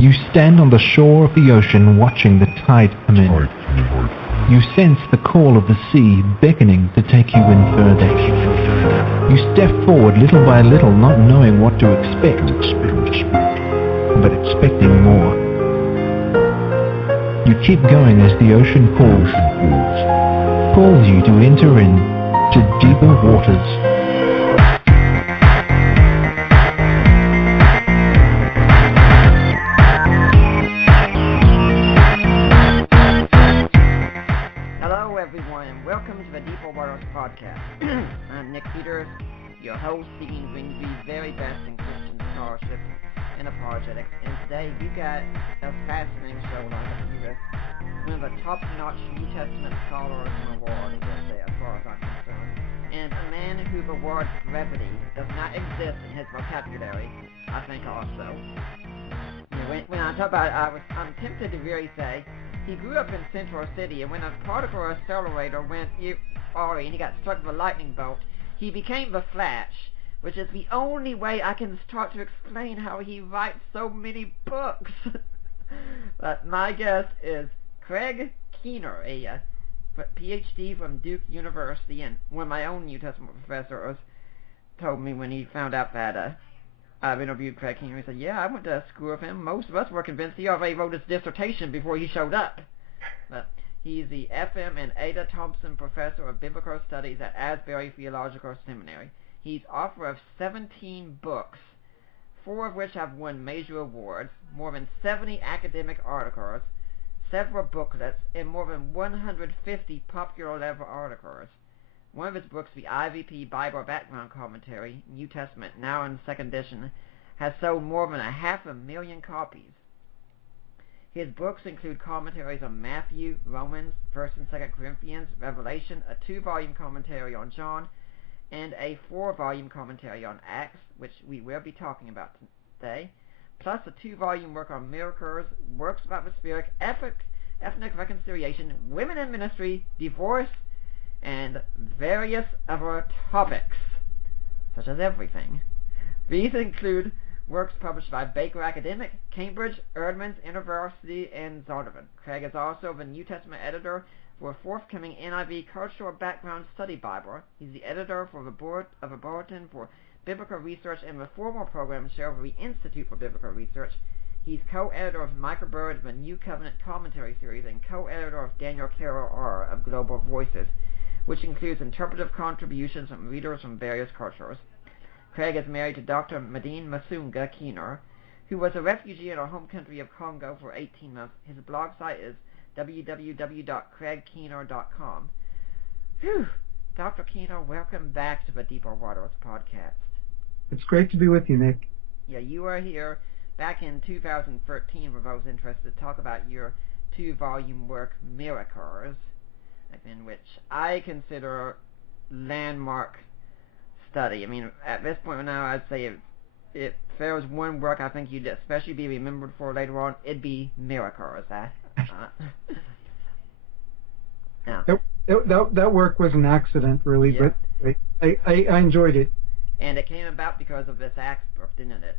You stand on the shore of the ocean watching the tide come in. You sense the call of the sea beckoning to take you in further. You step forward little by little, not knowing what to expect, but expecting more. You keep going as the ocean pulls you to enter into deeper waters. Welcome to the Deeper Waters Podcast. I'm Nick Peters, your host, seeking to bring you the very best in Christian scholarship and apologetics. And today you got a fascinating show lined up for you. One of the top-notch New Testament scholars in the world, as far as I'm concerned, and a man who the word brevity does not exist in his vocabulary, I think also. When I talk about it, I'm tempted to really say he grew up in Central City, and when a particle accelerator went and he got struck with a lightning bolt, he became the Flash, which is the only way I can start to explain how he writes so many books. But my guest is Craig Keener, a PhD from Duke University, and one of my own New Testament professors told me when he found out that I've interviewed Craig Keener. He said, yeah, I went to school with him. Most of us were convinced he already wrote his dissertation before he showed up. But he's the F.M. and Ada Thompson Professor of Biblical Studies at Asbury Theological Seminary. He's author of 17 books, 4 of which have won major awards, more than 70 academic articles, several booklets, and more than 150 popular-level articles. One of his books, the IVP Bible Background Commentary, New Testament, now in the 2nd edition, has sold more than 500,000 copies. His books include commentaries on Matthew, Romans, 1st and 2nd Corinthians, Revelation, a 2-volume commentary on John, and a 4-volume commentary on Acts, which we will be talking about today, plus a 2-volume work on miracles, works about the Spirit, ethnic reconciliation, women in ministry, divorce, and various other topics, such as everything. These include works published by Baker Academic, Cambridge, Eerdmans University, and Zondervan. Craig is also the New Testament editor for a forthcoming NIV Cultural Background Study Bible. He's the editor for the board of a Bulletin for Biblical Research and the formal program chair of the Institute for Biblical Research. He's co-editor of Michael Bird's The New Covenant Commentary Series and co-editor of Daniel Carroll R. of Global Voices, which includes interpretive contributions from readers from various cultures. Craig is married to Dr. Medine Masunga Keener, who was a refugee in our home country of Congo for 18 months. His blog site is www.craigkeener.com. Whew! Dr. Keener, welcome back to the Deeper Waters Podcast. It's great to be with you, Nick. Yeah, you were here back in 2013 for those interested to talk about your 2-volume work, Miracles, in which I consider landmark study. I mean, at this point now, I'd say if there was one work I think you'd especially be remembered for later on, it'd be Miracles. That work was an accident, really, yeah. But I enjoyed it. And it came about because of this Acts book, didn't it?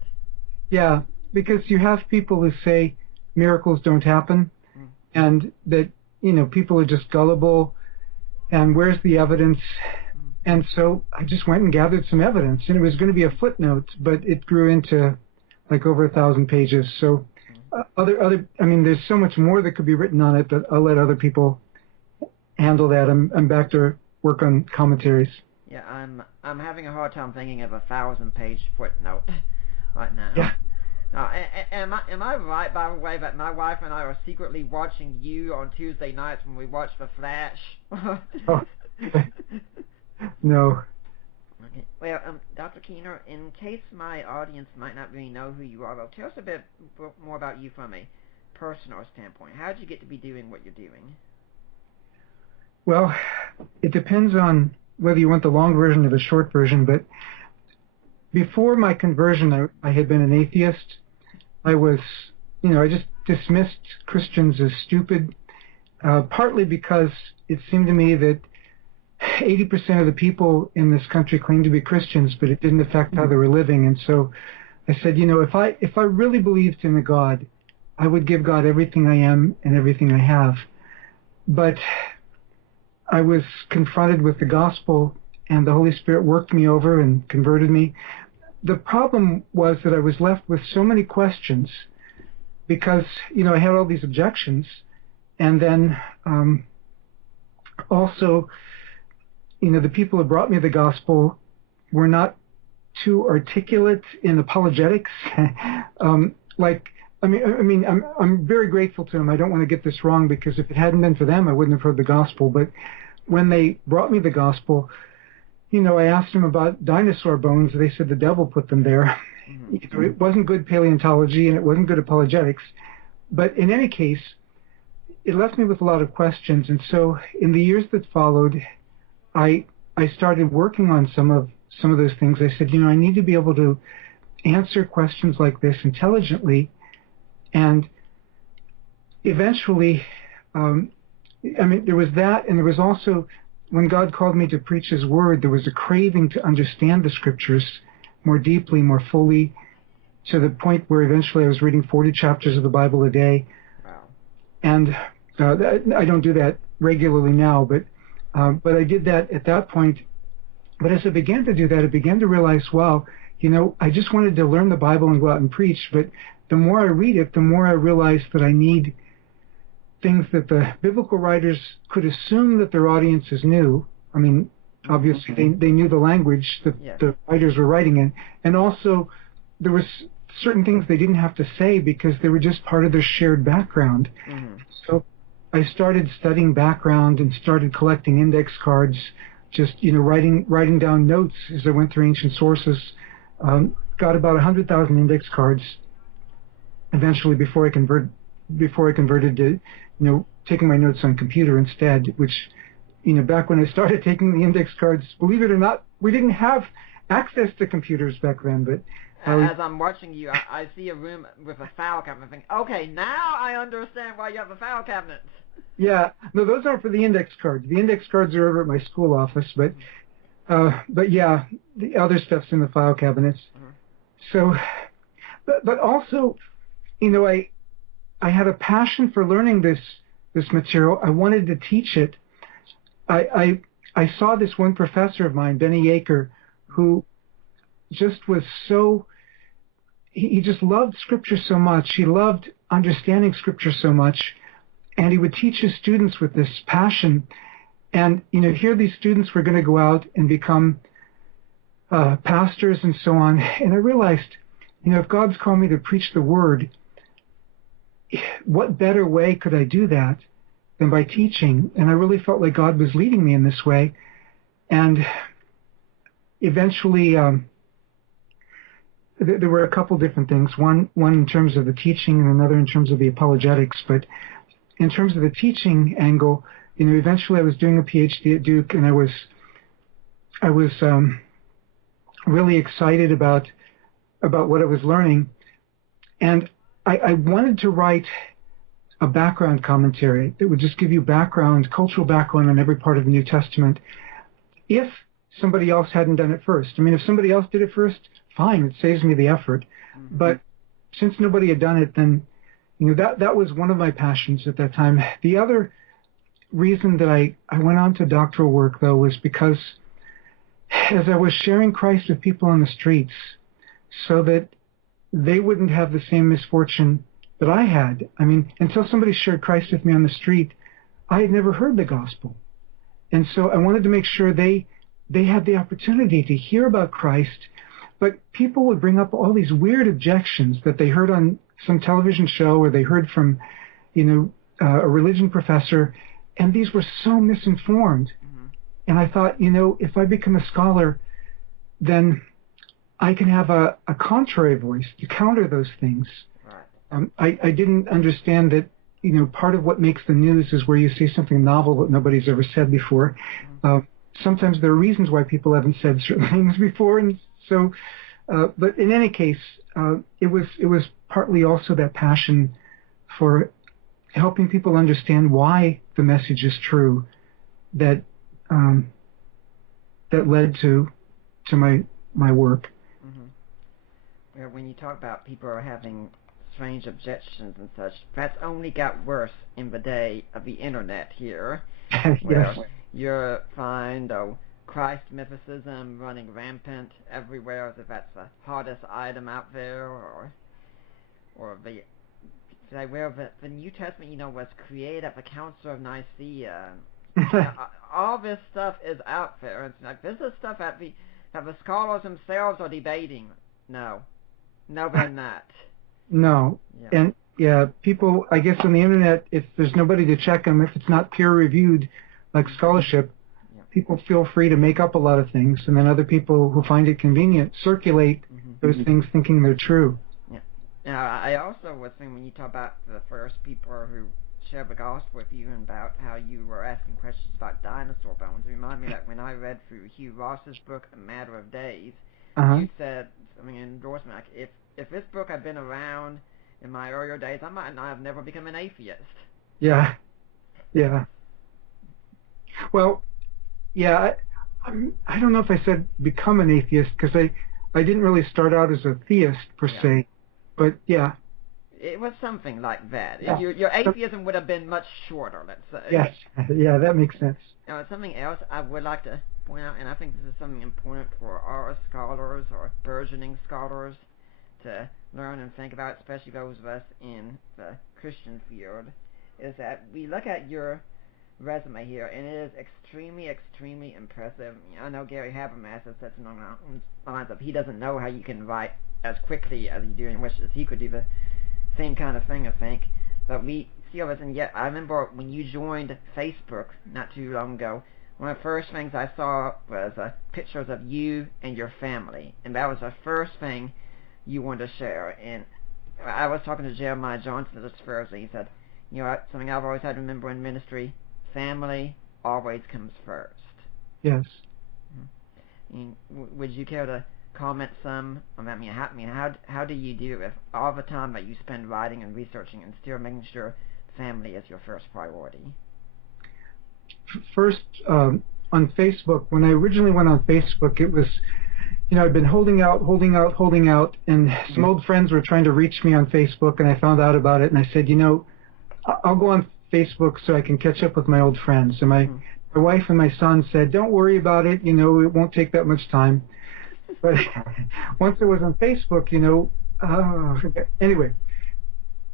Yeah, because you have people who say miracles don't happen, and that, people are just gullible, and where's the evidence? And so I just went and gathered some evidence, and it was going to be a footnote, but it grew into like over 1,000 pages. So there's so much more that could be written on it, but I'll let other people handle that. I'm back to work on commentaries. Yeah, I'm having a hard time thinking of a 1,000-page footnote right now. Yeah. Am I right, by the way, that my wife and I are secretly watching you on Tuesday nights when we watch The Flash? Oh. No. Okay. Well, Dr. Keener, in case my audience might not really know who you are, though, tell us a bit more about you from a personal standpoint. How did you get to be doing what you're doing? Well, it depends on whether you want the long version or the short version, but before my conversion, I had been an atheist. I was, I just dismissed Christians as stupid, partly because it seemed to me that 80% of the people in this country claimed to be Christians, but it didn't affect how they were living. And so I said, if I really believed in a God, I would give God everything I am and everything I have. But I was confronted with the gospel, and the Holy Spirit worked me over and converted me. The problem was that I was left with so many questions because, I had all these objections. And then also, the people who brought me the gospel were not too articulate in apologetics. I'm very grateful to them. I don't want to get this wrong, because if it hadn't been for them, I wouldn't have heard the gospel. But when they brought me the gospel, I asked them about dinosaur bones. They said the devil put them there. Mm-hmm. It wasn't good paleontology, and it wasn't good apologetics. But in any case, it left me with a lot of questions. And so in the years that followed, I started working on some of those things. I said, I need to be able to answer questions like this intelligently. And eventually, there was that, and there was also, when God called me to preach His Word, there was a craving to understand the Scriptures more deeply, more fully, to the point where eventually I was reading 40 chapters of the Bible a day. Wow. And I don't do that regularly now, but I did that at that point. But as I began to do that, I began to realize, wow, I just wanted to learn the Bible and go out and preach. But the more I read it, the more I realize that I need things that the biblical writers could assume that their audiences knew. I mean, obviously they knew the language that the writers were writing in. And also there was certain things they didn't have to say because they were just part of their shared background. Mm-hmm. So I started studying background and started collecting index cards, just, writing down notes as I went through ancient sources. Got about 100,000 index cards eventually before I converted to, taking my notes on computer instead, which, back when I started taking the index cards, believe it or not, we didn't have access to computers back then. But as I'm watching you, I see a room with a file cabinet. I think, okay, now I understand why you have a file cabinet. Yeah, no, those aren't for the index cards. The index cards are over at my school office, but yeah, the other stuff's in the file cabinets. Mm-hmm. So, but also, I had a passion for learning this material. I wanted to teach it. I saw this one professor of mine, Benny Yaker, who just was so, he just loved Scripture so much. He loved understanding Scripture so much. And he would teach his students with this passion. And, here these students were going to go out and become pastors and so on. And I realized, if God's called me to preach the Word, what better way could I do that than by teaching? And I really felt like God was leading me in this way. And eventually, there were a couple different things. One in terms of the teaching and another in terms of the apologetics. But in terms of the teaching angle, eventually I was doing a PhD at Duke, and I was really excited about what I was learning. And I wanted to write a background commentary that would just give you cultural background on every part of the New Testament, if somebody else hadn't done it first. I mean, if somebody else did it first, fine, it saves me the effort. Mm-hmm. But since nobody had done it, then, that was one of my passions at that time. The other reason that I went on to doctoral work, though, was because as I was sharing Christ with people on the streets, so that they wouldn't have the same misfortune that I had. I mean, until somebody shared Christ with me on the street, I had never heard the gospel. And so I wanted to make sure they had the opportunity to hear about Christ, but people would bring up all these weird objections that they heard on some television show or they heard from, a religion professor, and these were so misinformed. Mm-hmm. And I thought, if I become a scholar, then I can have a contrary voice to counter those things. Right. I didn't understand that, part of what makes the news is where you see something novel that nobody's ever said before. Mm-hmm. Sometimes there are reasons why people haven't said certain things before, and so. But in any case, it was partly also that passion for helping people understand why the message is true that led to my work. Mm-hmm. When you talk about people are having strange objections and such. That's only got worse in the day of the internet here, where Yes. you find Christ mythicism running rampant everywhere, as if that's the hottest item out there, or the where the New Testament, was created at the Council of Nicaea. All this stuff is out there. It's like, this is stuff that the scholars themselves are debating. No, they're not. No. Yeah. And yeah, people, I guess on the internet, if there's nobody to check them, if it's not peer reviewed like scholarship, people feel free to make up a lot of things, and then other people who find it convenient circulate those things thinking they're true. Yeah. Now, I also was thinking, when you talk about the first people who shared the gospel with you, and about how you were asking questions about dinosaur bones, it reminded me that when I read through Hugh Ross's book, A Matter of Days, you said something in endorsement, like, if this book had been around in my earlier days, I might not have never become an atheist. Yeah. Well, yeah, I don't know if I said become an atheist, because I didn't really start out as a theist per se, but yeah. It was something like that. Yeah. Your atheism would have been much shorter, let's say. Yes, yeah, that makes sense. Now, something else I would like to point out, and I think this is something important for our scholars or burgeoning scholars to learn and think about, especially those of us in the Christian field, is that we look at your resume here, and it is extremely, extremely impressive. I know Gary Habermas has said something along the lines of, he doesn't know how you can write as quickly as you do, and wishes he could do the same kind of thing, I think. But we see all this, and yet I remember when you joined Facebook not too long ago, one of the first things I saw was pictures of you and your family, and that was the first thing you wanted to share. And I was talking to Jeremiah Johnson this Thursday. He said, something I've always had to remember in ministry: family always comes first. Yes. Would you care to comment some on that? How do you do it with all the time that you spend writing and researching, and still making sure family is your first priority? First, on Facebook, when I originally went on Facebook, it was, I'd been holding out, and some old friends were trying to reach me on Facebook, and I found out about it, and I said, I'll go on Facebook so I can catch up with my old friends. And my wife and my son said, don't worry about it, it won't take that much time. But once I was on Facebook, anyway,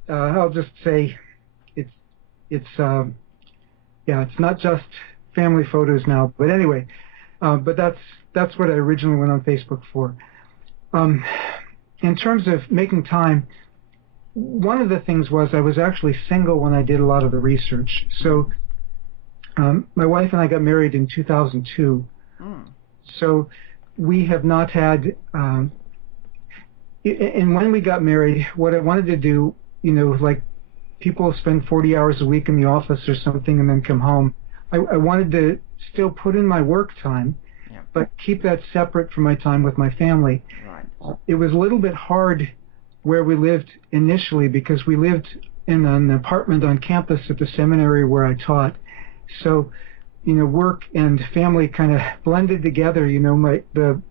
I'll just say it's not just family photos now. But anyway, but that's what I originally went on Facebook for. In terms of making time, one of the things was I was actually single when I did a lot of the research. So my wife and I got married in 2002. So we have not had, and when we got married, what I wanted to do, like people spend 40 hours a week in the office or something and then come home. I wanted to still put in my work time, but keep that separate from my time with my family. Right. It was a little bit hard where we lived initially, because we lived in an apartment on campus at the seminary where I taught. So, work and family kind of blended together. The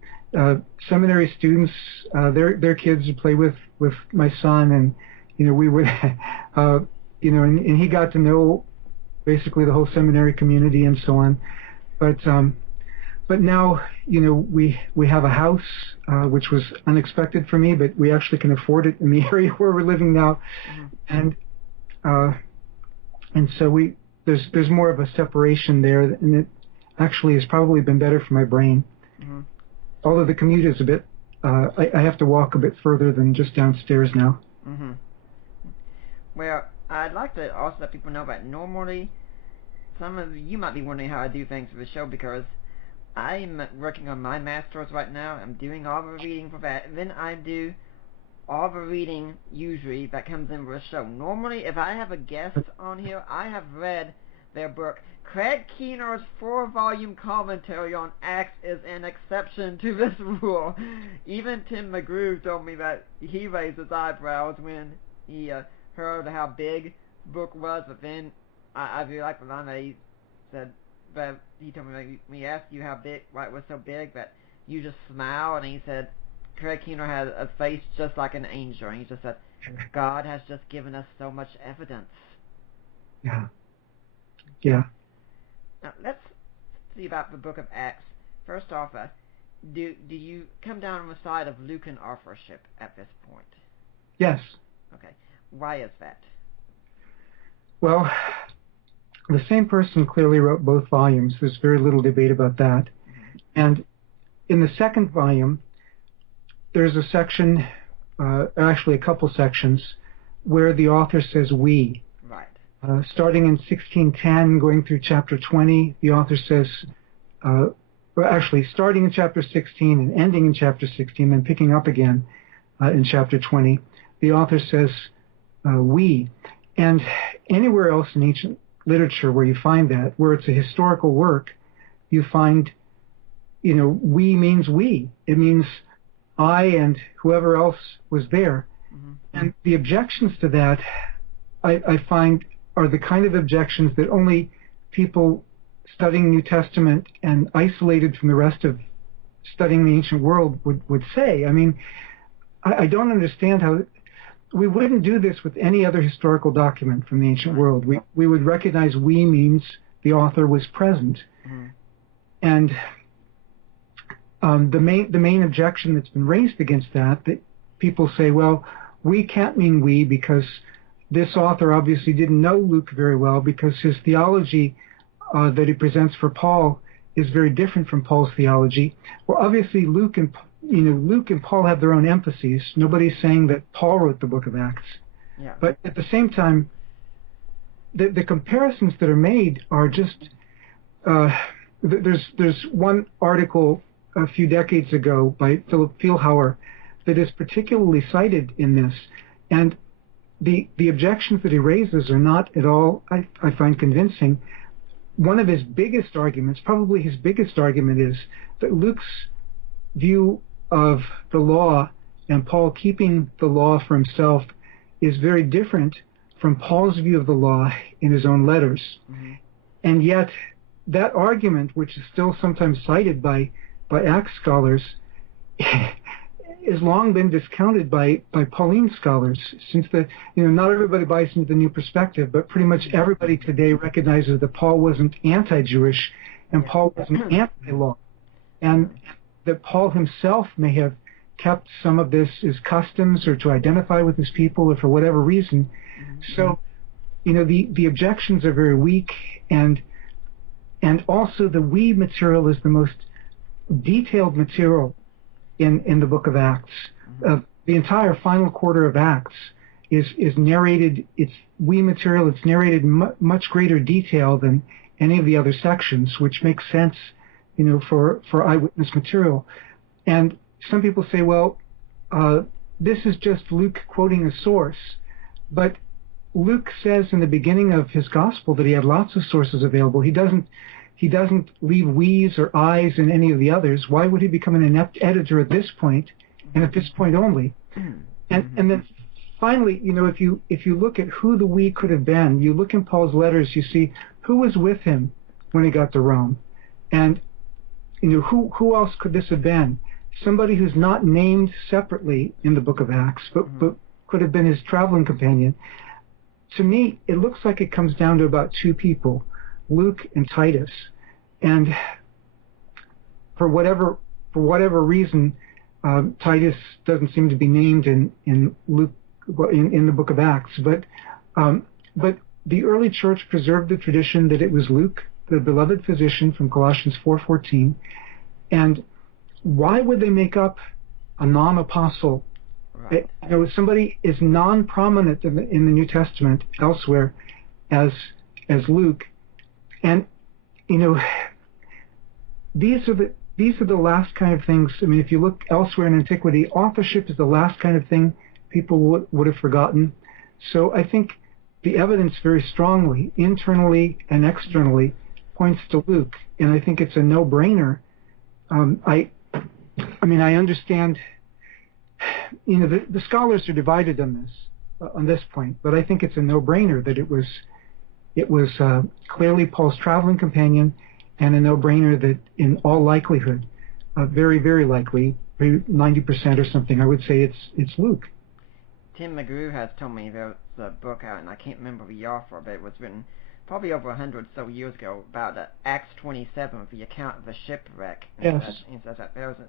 seminary students, their kids would play with my son, and we would, and he got to know basically the whole seminary community and so on. But now, we have a house, which was unexpected for me, but we actually can afford it in the area where we're living now, and so there's more of a separation there, and it actually has probably been better for my brain. Although the commute is a bit, I have to walk a bit further than just downstairs now. Well, I'd like to also let people know that normally, some of you might be wondering how I do things for the show, because I'm working on my master's right now. I'm doing all the reading for that, and then I do all the reading usually that comes in with a show. Normally, if I have a guest on here, I have read their book. Craig Keener's 4-volume commentary on Acts is an exception to this rule. Even Tim McGrew told me that he raised his eyebrows when he heard how big the book was, but then I really like the line that he said, but he told me that when he asked you how big, why it was so big, that you just smiled, and he said, Craig Keener had a face just like an angel, and he just said, God has just given us so much evidence. Yeah. Yeah. Now, let's see about the book of Acts. First off, do you come down on the side of Lucan authorship at this point? Yes. Okay. Why is that? Well, the same person clearly wrote both volumes. There's very little debate about that. Mm-hmm. And in the second volume, there's a section, actually a couple sections, where the author says we. Right. Starting in 1610, going through chapter 20, the author says, starting in chapter 16 and ending in chapter 16, then picking up again in chapter 20, the author says we. And anywhere else in ancient literature where you find that, where it's a historical work, you find, we means we. It means I and whoever else was there. Mm-hmm. And the objections to that, I find, are the kind of objections that only people studying New Testament and isolated from the rest of studying the ancient world would say. I mean, I don't understand how we wouldn't do this with any other historical document from the ancient world. We would recognize we means the author was present. Mm-hmm. And the main objection that's been raised against that people say, well, we can't mean we because this author obviously didn't know Luke very well, because his theology that he presents for Paul is very different from Paul's theology. Well, obviously Luke and Paul have their own emphases. Nobody's saying that Paul wrote the book of Acts. Yeah. But at the same time, the comparisons that are made are just there's one article a few decades ago by Philip Fehlhauer that is particularly cited in this, and the objections that he raises are not at all, I find, convincing. One of his biggest arguments, probably his biggest argument, is that Luke's view of the law and Paul keeping the law for himself is very different from Paul's view of the law in his own letters. Mm-hmm. And yet that argument, which is still sometimes cited by Acts scholars, has long been discounted by Pauline scholars, since not everybody buys into the new perspective, but pretty much everybody today recognizes that Paul wasn't anti-Jewish and Paul wasn't anti-law, and that Paul himself may have kept some of this as customs or to identify with his people or for whatever reason. Mm-hmm. So, the objections are very weak, and also the we material is the most detailed material in the book of Acts. Mm-hmm. The entire final quarter of Acts is narrated. It's we material. It's narrated in much greater detail than any of the other sections, which makes sense, for eyewitness material. And some people say, well, this is just Luke quoting a source, but Luke says in the beginning of his gospel that he had lots of sources available. He doesn't leave we's or I's in any of the others. Why would he become an inept editor at this point, and at this point only? And then finally, if you look at who the we could have been, you look in Paul's letters, you see who was with him when he got to Rome, and who else could this have been? Somebody who's not named separately in the book of Acts, but could have been his traveling companion. To me, it looks like it comes down to about two people, Luke and Titus. And for whatever reason, Titus doesn't seem to be named in Luke in the book of Acts. But the early church preserved the tradition that it was Luke, the beloved physician from Colossians 4:14. And why would they make up a non-apostle? Right. Somebody is non-prominent in the New Testament elsewhere as Luke, and these are the last kind of things. I mean, if you look elsewhere in antiquity, authorship is the last kind of thing people would have forgotten. So I think the evidence very strongly, internally and externally, points to Luke, and I think it's a no-brainer. I understand. The scholars are divided on this point, but I think it's a no-brainer that it was clearly Paul's traveling companion, and a no-brainer that in all likelihood, very, very likely, 90% or something, I would say it's Luke. Tim McGrew has told me there's a book out, and I can't remember the author, but it was written probably over 100 so years ago about Acts 27, the account of the shipwreck. And Yes. he says that there was an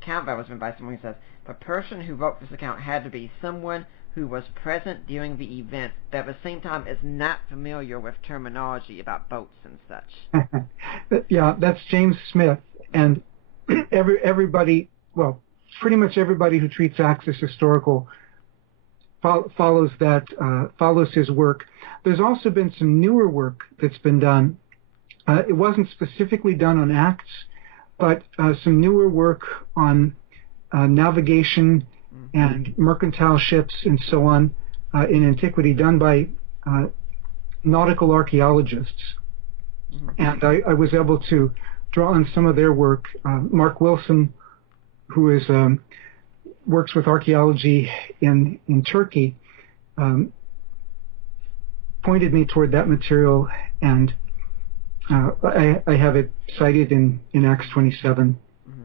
account that was written by someone who says the person who wrote this account had to be someone who was present during the event, but at the same time is not familiar with terminology about boats and such. Yeah, that's James Smith, and everybody, well, pretty much everybody who treats Acts as historical follows his work. There's also been some newer work that's been done. It wasn't specifically done on Acts, but some newer work on navigation and mercantile ships and so on in antiquity, done by nautical archaeologists. And I was able to draw on some of their work. Mark Wilson, who is works with archaeology in Turkey, pointed me toward that material, and I have it cited in Acts 27. Mm-hmm.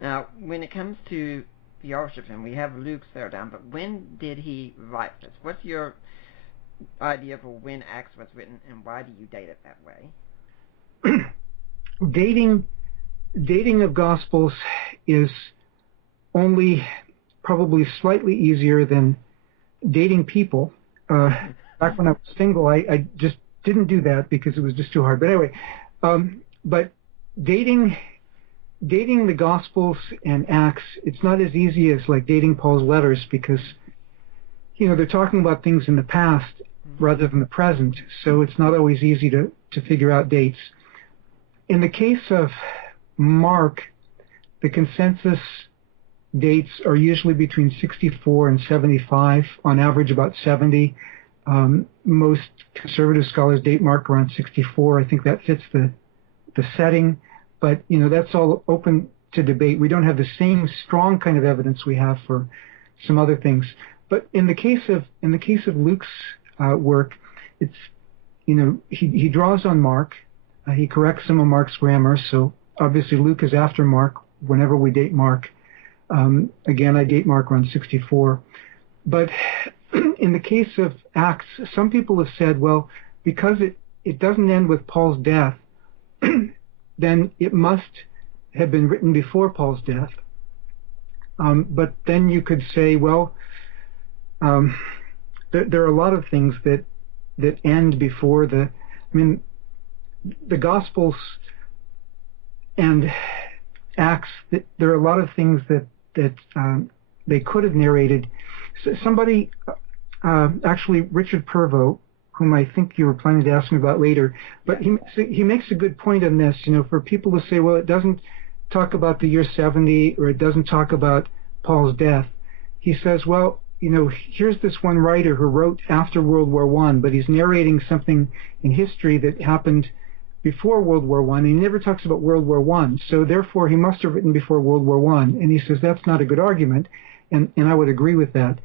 Now, when it comes to the authorship, and we have Luke's there down, but when did he write this? What's your idea for when Acts was written, and why do you date it that way? Dating of Gospels is only probably slightly easier than dating people. Back when I was single, I just didn't do that because it was just too hard. But anyway, but dating the Gospels and Acts, it's not as easy as like dating Paul's letters, because they're talking about things in the past rather than the present, so it's not always easy to figure out dates. In the case of Mark, the consensus dates are usually between 64 and 75, on average about 70. Most conservative scholars date Mark around 64. I think that fits the setting, but that's all open to debate. We don't have the same strong kind of evidence we have for some other things. But in the case of Luke's work, it's he draws on Mark. He corrects some of Mark's grammar, so obviously Luke is after Mark whenever we date Mark. Again, I date Mark around 64. But in the case of Acts, some people have said, well, because it doesn't end with Paul's death, then it must have been written before Paul's death. But then you could say, well, there are a lot of things that end before the Gospels and Acts. There are a lot of things that they could have narrated. So somebody, actually Richard Purvo, whom I think you were planning to ask me about later, but he makes a good point on this. For people to say, well, it doesn't talk about the year 70, or it doesn't talk about Paul's death. He says, well, here's this one writer who wrote after World War I, but he's narrating something in history that happened before World War I, and he never talks about World War I, so therefore he must have written before World War I. And he says that's not a good argument, and I would agree with that.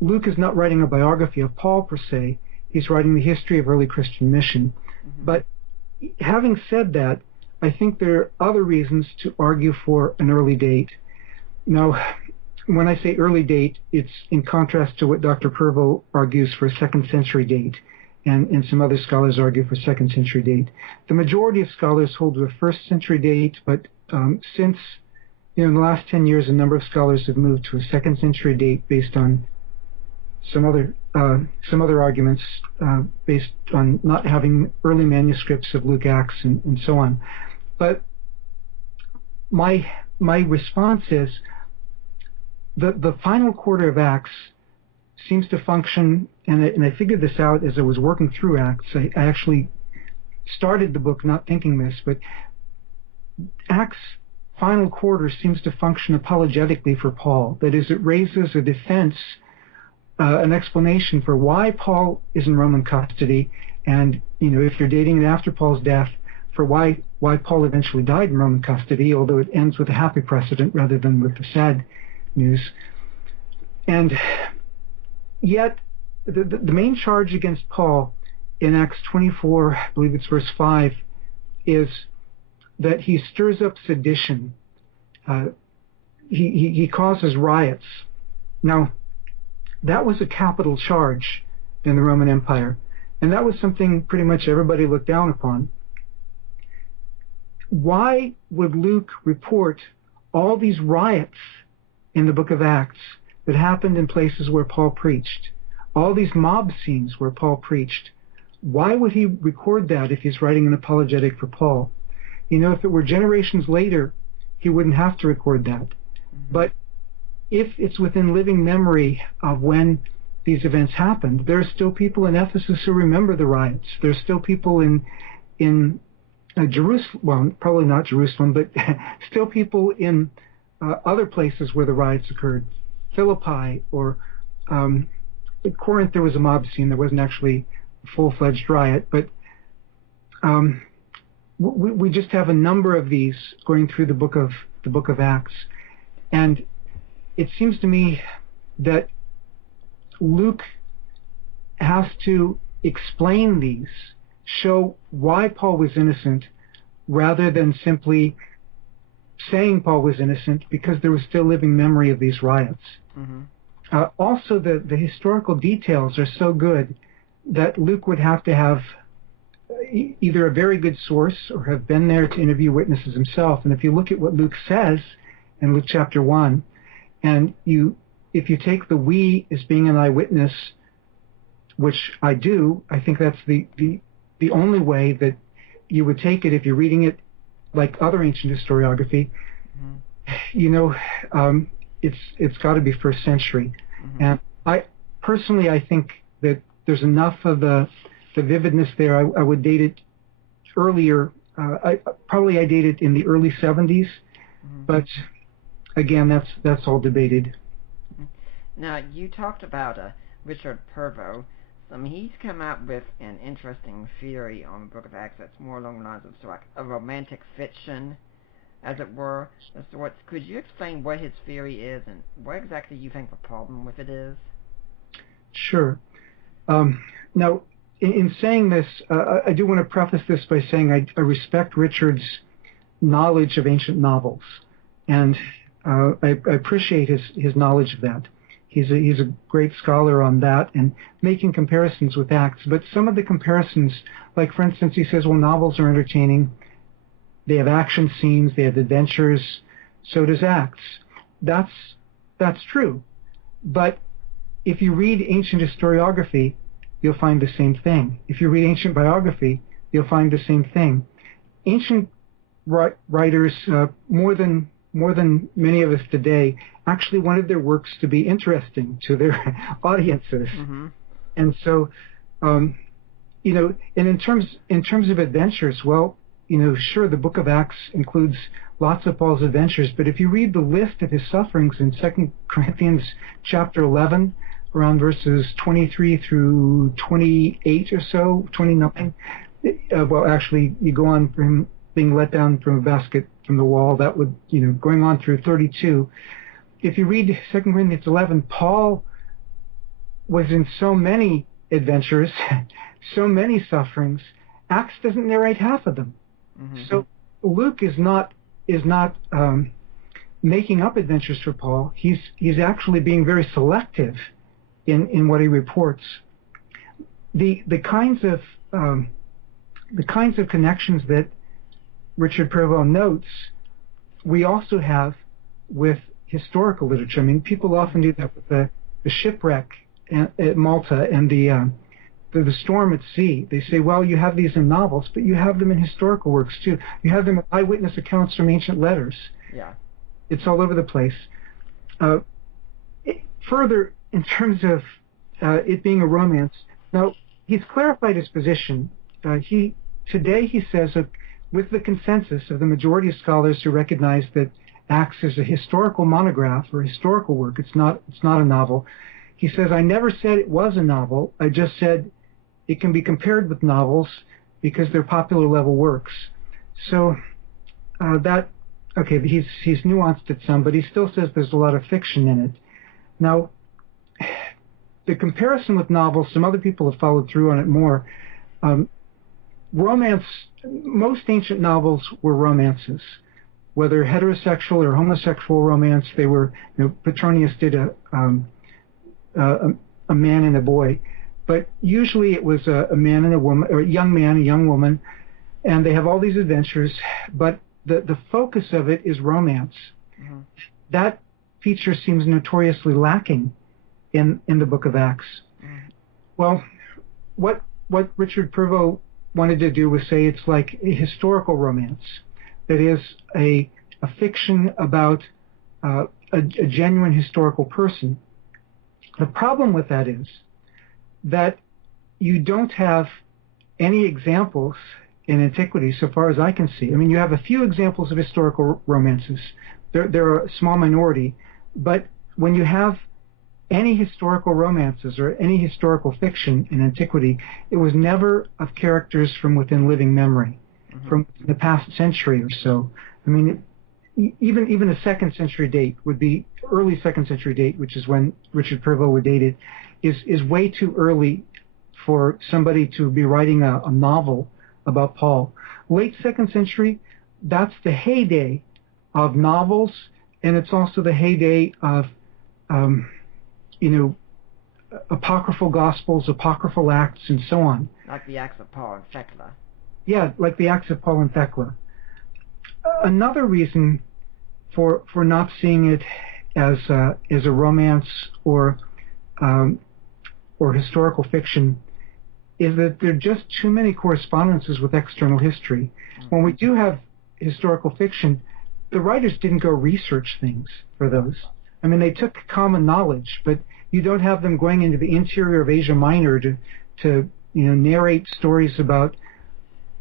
Luke is not writing a biography of Paul per se. He's writing the history of early Christian mission. Mm-hmm. But having said that, I think there are other reasons to argue for an early date. Now, when I say early date, it's in contrast to what Dr. Purvo argues for a 2nd century date, and some other scholars argue for 2nd century date. The majority of scholars hold to a 1st century date, but since in the last 10 years, a number of scholars have moved to a 2nd century date based on some other arguments, based on not having early manuscripts of Luke, Acts, and so on. But my response is the final quarter of Acts seems to function, and I figured this out as I was working through Acts. I actually started the book not thinking this, but Acts final quarter seems to function apologetically for Paul. That is, it raises a defense, an explanation for why Paul is in Roman custody, and if you're dating it after Paul's death, for why Paul eventually died in Roman custody, although it ends with a happy precedent rather than with the sad news. And yet, the main charge against Paul in Acts 24, I believe it's verse 5, is that he stirs up sedition. he causes riots. Now, that was a capital charge in the Roman Empire, and that was something pretty much everybody looked down upon. Why would Luke report all these riots in the book of Acts that happened in places where Paul preached? All these mob scenes where Paul preached. Why would he record that if he's writing an apologetic for Paul? You know, if it were generations later, he wouldn't have to record that. But if it's within living memory of when these events happened, there are still people in Ephesus who remember the riots. There's still people in Jerusalem, well, probably not Jerusalem, but still people in other places where the riots occurred. Philippi or at Corinth, there was a mob scene. There wasn't actually a full-fledged riot, but we just have a number of these going through the book of Acts, and it seems to me that Luke has to explain these, show why Paul was innocent, rather than simply saying Paul was innocent because there was still living memory of these riots. Also, the historical details are so good that Luke would have to have either a very good source or have been there to interview witnesses himself. And if you look at what Luke says in Luke chapter 1, and if you take the we as being an eyewitness, which I do, I think that's the only way that you would take it if you're reading it like other ancient historiography. You know, it's got to be first century. And I think that there's enough of the vividness there. I would date it earlier. I date it in the early 70s, but again, that's all debated. Now, you talked about Richard Purvo. He's come out with an interesting theory on the Book of Acts that's more along the lines of sort of like a romantic fiction, as it were. Could you explain what his theory is and what exactly you think the problem with it is? Sure. Now, in saying this, I do want to preface this by saying I respect Richard's knowledge of ancient novels, and I appreciate his knowledge of that. He's a great scholar on that and making comparisons with Acts. But some of the comparisons, like for instance, he says, well, novels are entertaining. They have action scenes. They have adventures. So does Acts. That's true. But if you read ancient historiography, you'll find the same thing. If you read ancient biography, you'll find the same thing. Ancient writers, more than many of us today, actually wanted their works to be interesting to their audiences. And so, you know, and in terms of adventures, well, you know, sure, the book of Acts includes lots of Paul's adventures, but if you read the list of his sufferings in 2 Corinthians chapter 11, around verses 23 through 28 or so, 29, well, actually, you go on from being let down from a basket from the wall, that would, you know, going on through 32. If you read 2 Corinthians 11, Paul was in so many adventures, so many sufferings. Acts doesn't narrate half of them. So Luke is not making up adventures for Paul. He's actually being very selective in what he reports. The kinds of connections that Richard Purvo notes, we also have with historical literature. I mean, people often do that with the shipwreck at Malta and the storm at sea. They say, well, you have these in novels, but you have them in historical works too. You have them in eyewitness accounts from ancient letters. Yeah, it's all over the place. Further, in terms of it being a romance, now he's clarified his position. Today he says, with the consensus of the majority of scholars who recognize that Acts is a historical monograph or historical work, it's not a novel. He says, I never said it was a novel. I just said it can be compared with novels because they're popular level works. So he's nuanced it some, but he still says there's a lot of fiction in it. Now, the comparison with novels, some other people have followed through on it more. Romance, most ancient novels were romances. whether heterosexual or homosexual romance. They were, Petronius did a man and a boy, but usually it was a man and a woman, or a young man, a young woman, and they have all these adventures, but the focus of it is romance. Mm-hmm. That feature seems notoriously lacking in the Book of Acts. Mm-hmm. Well, what Richard Purveau wanted to do was say it's like a historical romance, that is a fiction about a genuine historical person. The problem with that is that you don't have any examples in antiquity, so far as I can see. I mean, you have a few examples of historical romances. They're a small minority, but when you have any historical romances or any historical fiction in antiquity, it was never of characters from within living memory, mm-hmm. from the past century or so. I mean, even a second century date would be early second century date, which is when Richard Purveau would date it, is way too early for somebody to be writing a novel about Paul. Late second century, that's the heyday of novels, and it's also the heyday of apocryphal gospels, apocryphal acts, and so on. Like the Acts of Paul and Thecla. Yeah, like the Acts of Paul and Thecla. Another reason for not seeing it as a romance or historical fiction is that there are just too many correspondences with external history. Mm-hmm. When we do have historical fiction, the writers didn't go research things for those. I mean, they took common knowledge, but you don't have them going into the interior of Asia Minor to narrate stories about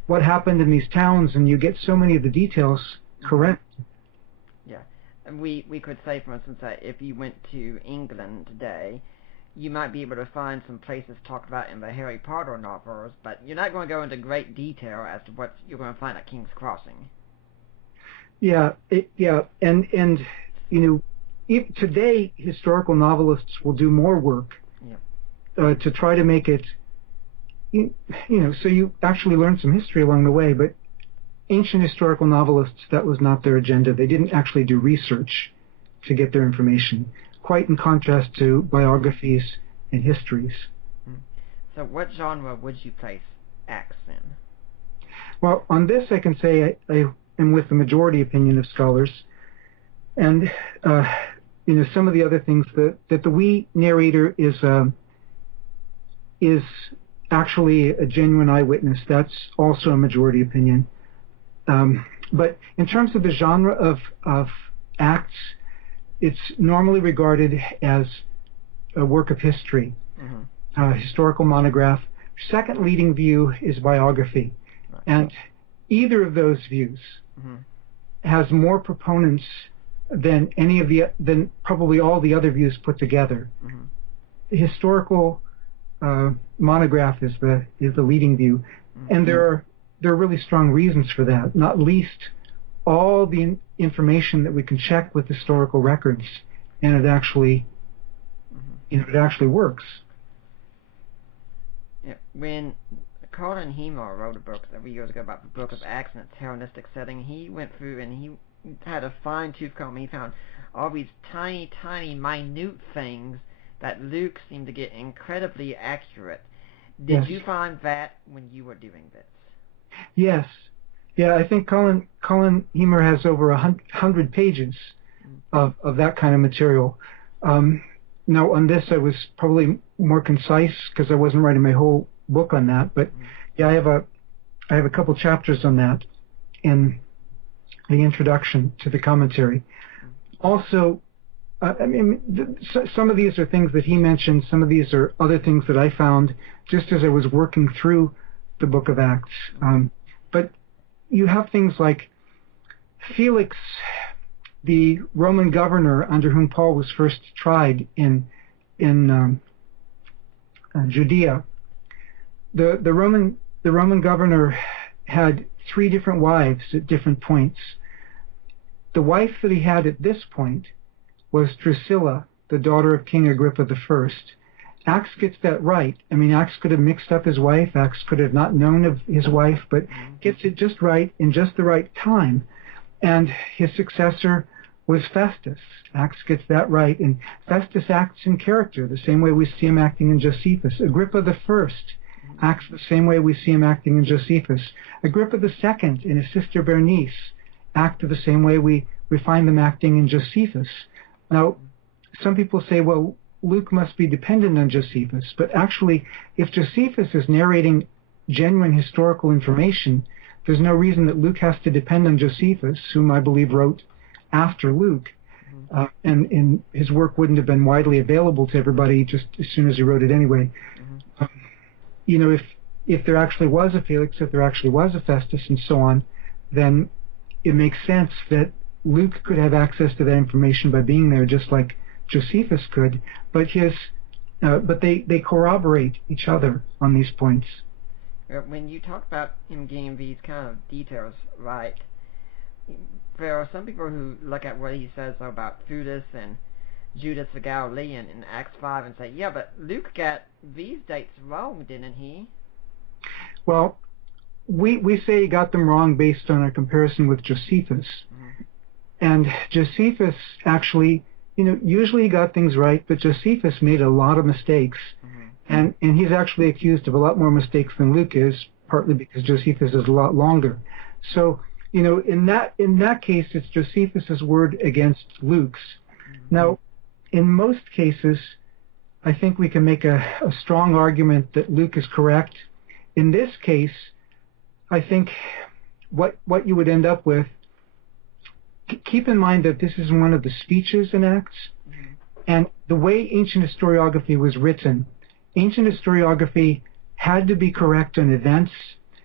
what happened in these towns, and you get so many of the details correct. Yeah, and we could say, for instance, that if you went to England today, you might be able to find some places talked about in the Harry Potter novels, but you're not going to go into great detail as to what you're going to find at King's Crossing. Yeah, and today historical novelists will do more work to try to make it, so you actually learn some history along the way. But ancient historical novelists, that was not their agenda. They didn't actually do research to get their information, quite in contrast to biographies and histories. So what genre would you place Acts in? Well, on this I can say I am with the majority opinion of scholars. And some of the other things that the wee narrator is actually a genuine eyewitness. That's also a majority opinion. But in terms of the genre of Acts, it's normally regarded as a work of history, mm-hmm. Historical monograph. Second leading view is biography, right. And either of those views mm-hmm. has more proponents than probably all the other views put together. Mm-hmm. The historical monograph is the leading view, mm-hmm. and there are really strong reasons for that. Not least all the information that we can check with historical records, and it actually, mm-hmm. It actually works. Yeah, when Colin Hemer wrote a book several years ago about the Book of Acts in its Hellenistic setting, he went through and he had a fine-tooth comb. He found all these tiny, minute things that Luke seemed to get incredibly accurate. Did you find that when you were doing this? Yes. Yeah, I think Colin Hemer has over 100 pages of that kind of material. Now, on this, I was probably more concise because I wasn't writing my whole book on that. But yeah, I have a couple chapters on that in the introduction to the commentary. Also, some of these are things that he mentioned. Some of these are other things that I found just as I was working through the Book of Acts. But you have things like Felix, the Roman governor under whom Paul was first tried in Judea. The Roman governor had 3 different wives at different points. The wife that he had at this point was Drusilla, the daughter of King Agrippa I. Acts gets that right. I mean, Acts could have mixed up his wife. Acts could have not known of his wife, but gets it just right in just the right time. and his successor was Festus. Acts gets that right, and Festus acts in character, the same way we see him acting in Josephus. Agrippa the First acts the same way we see him acting in Josephus. Agrippa the Second and his sister Bernice act the same way we find them acting in Josephus. Now, some people say, well, Luke must be dependent on Josephus, but actually, if Josephus is narrating genuine historical information, there's no reason that Luke has to depend on Josephus, whom I believe wrote after Luke, and his work wouldn't have been widely available to everybody just as soon as he wrote it anyway. If there actually was a Felix, if there actually was a Festus, and so on, then it makes sense that Luke could have access to that information by being there, just like Josephus could. But they corroborate each other on these points. When you talk about him getting these kind of details right, there are some people who look at what he says about Theudas and Judas the Galilean in Acts 5 and say, yeah, but Luke got these dates wrong, didn't he? Well, we say he got them wrong based on a comparison with Josephus. And Josephus actually, usually he got things right, but Josephus made a lot of mistakes. And he's actually accused of a lot more mistakes than Luke is, partly because Josephus is a lot longer. So, in that case, it's Josephus's word against Luke's. Now, in most cases, I think we can make a strong argument that Luke is correct. In this case, I think what you would end up with, keep in mind that this is one of the speeches in Acts, and the way ancient historiography was written, ancient historiography had to be correct on events,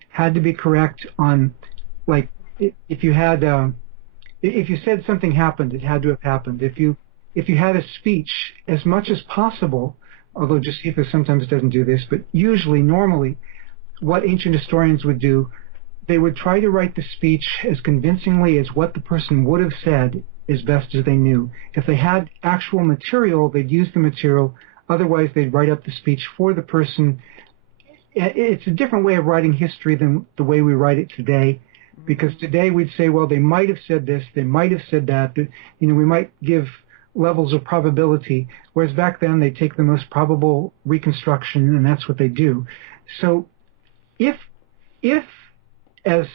had to be correct on, like, if you said something happened, it had to have happened. If you had a speech, as much as possible, although Josephus sometimes doesn't do this, but usually, normally, what ancient historians would do, they would try to write the speech as convincingly as what the person would have said as best as they knew. If they had actual material, they'd use the material. Otherwise, they'd write up the speech for the person. It's a different way of writing history than the way we write it today, because today we'd say, well, they might have said this, they might have said that, we might give levels of probability, whereas back then they take the most probable reconstruction, and that's what they do. So if as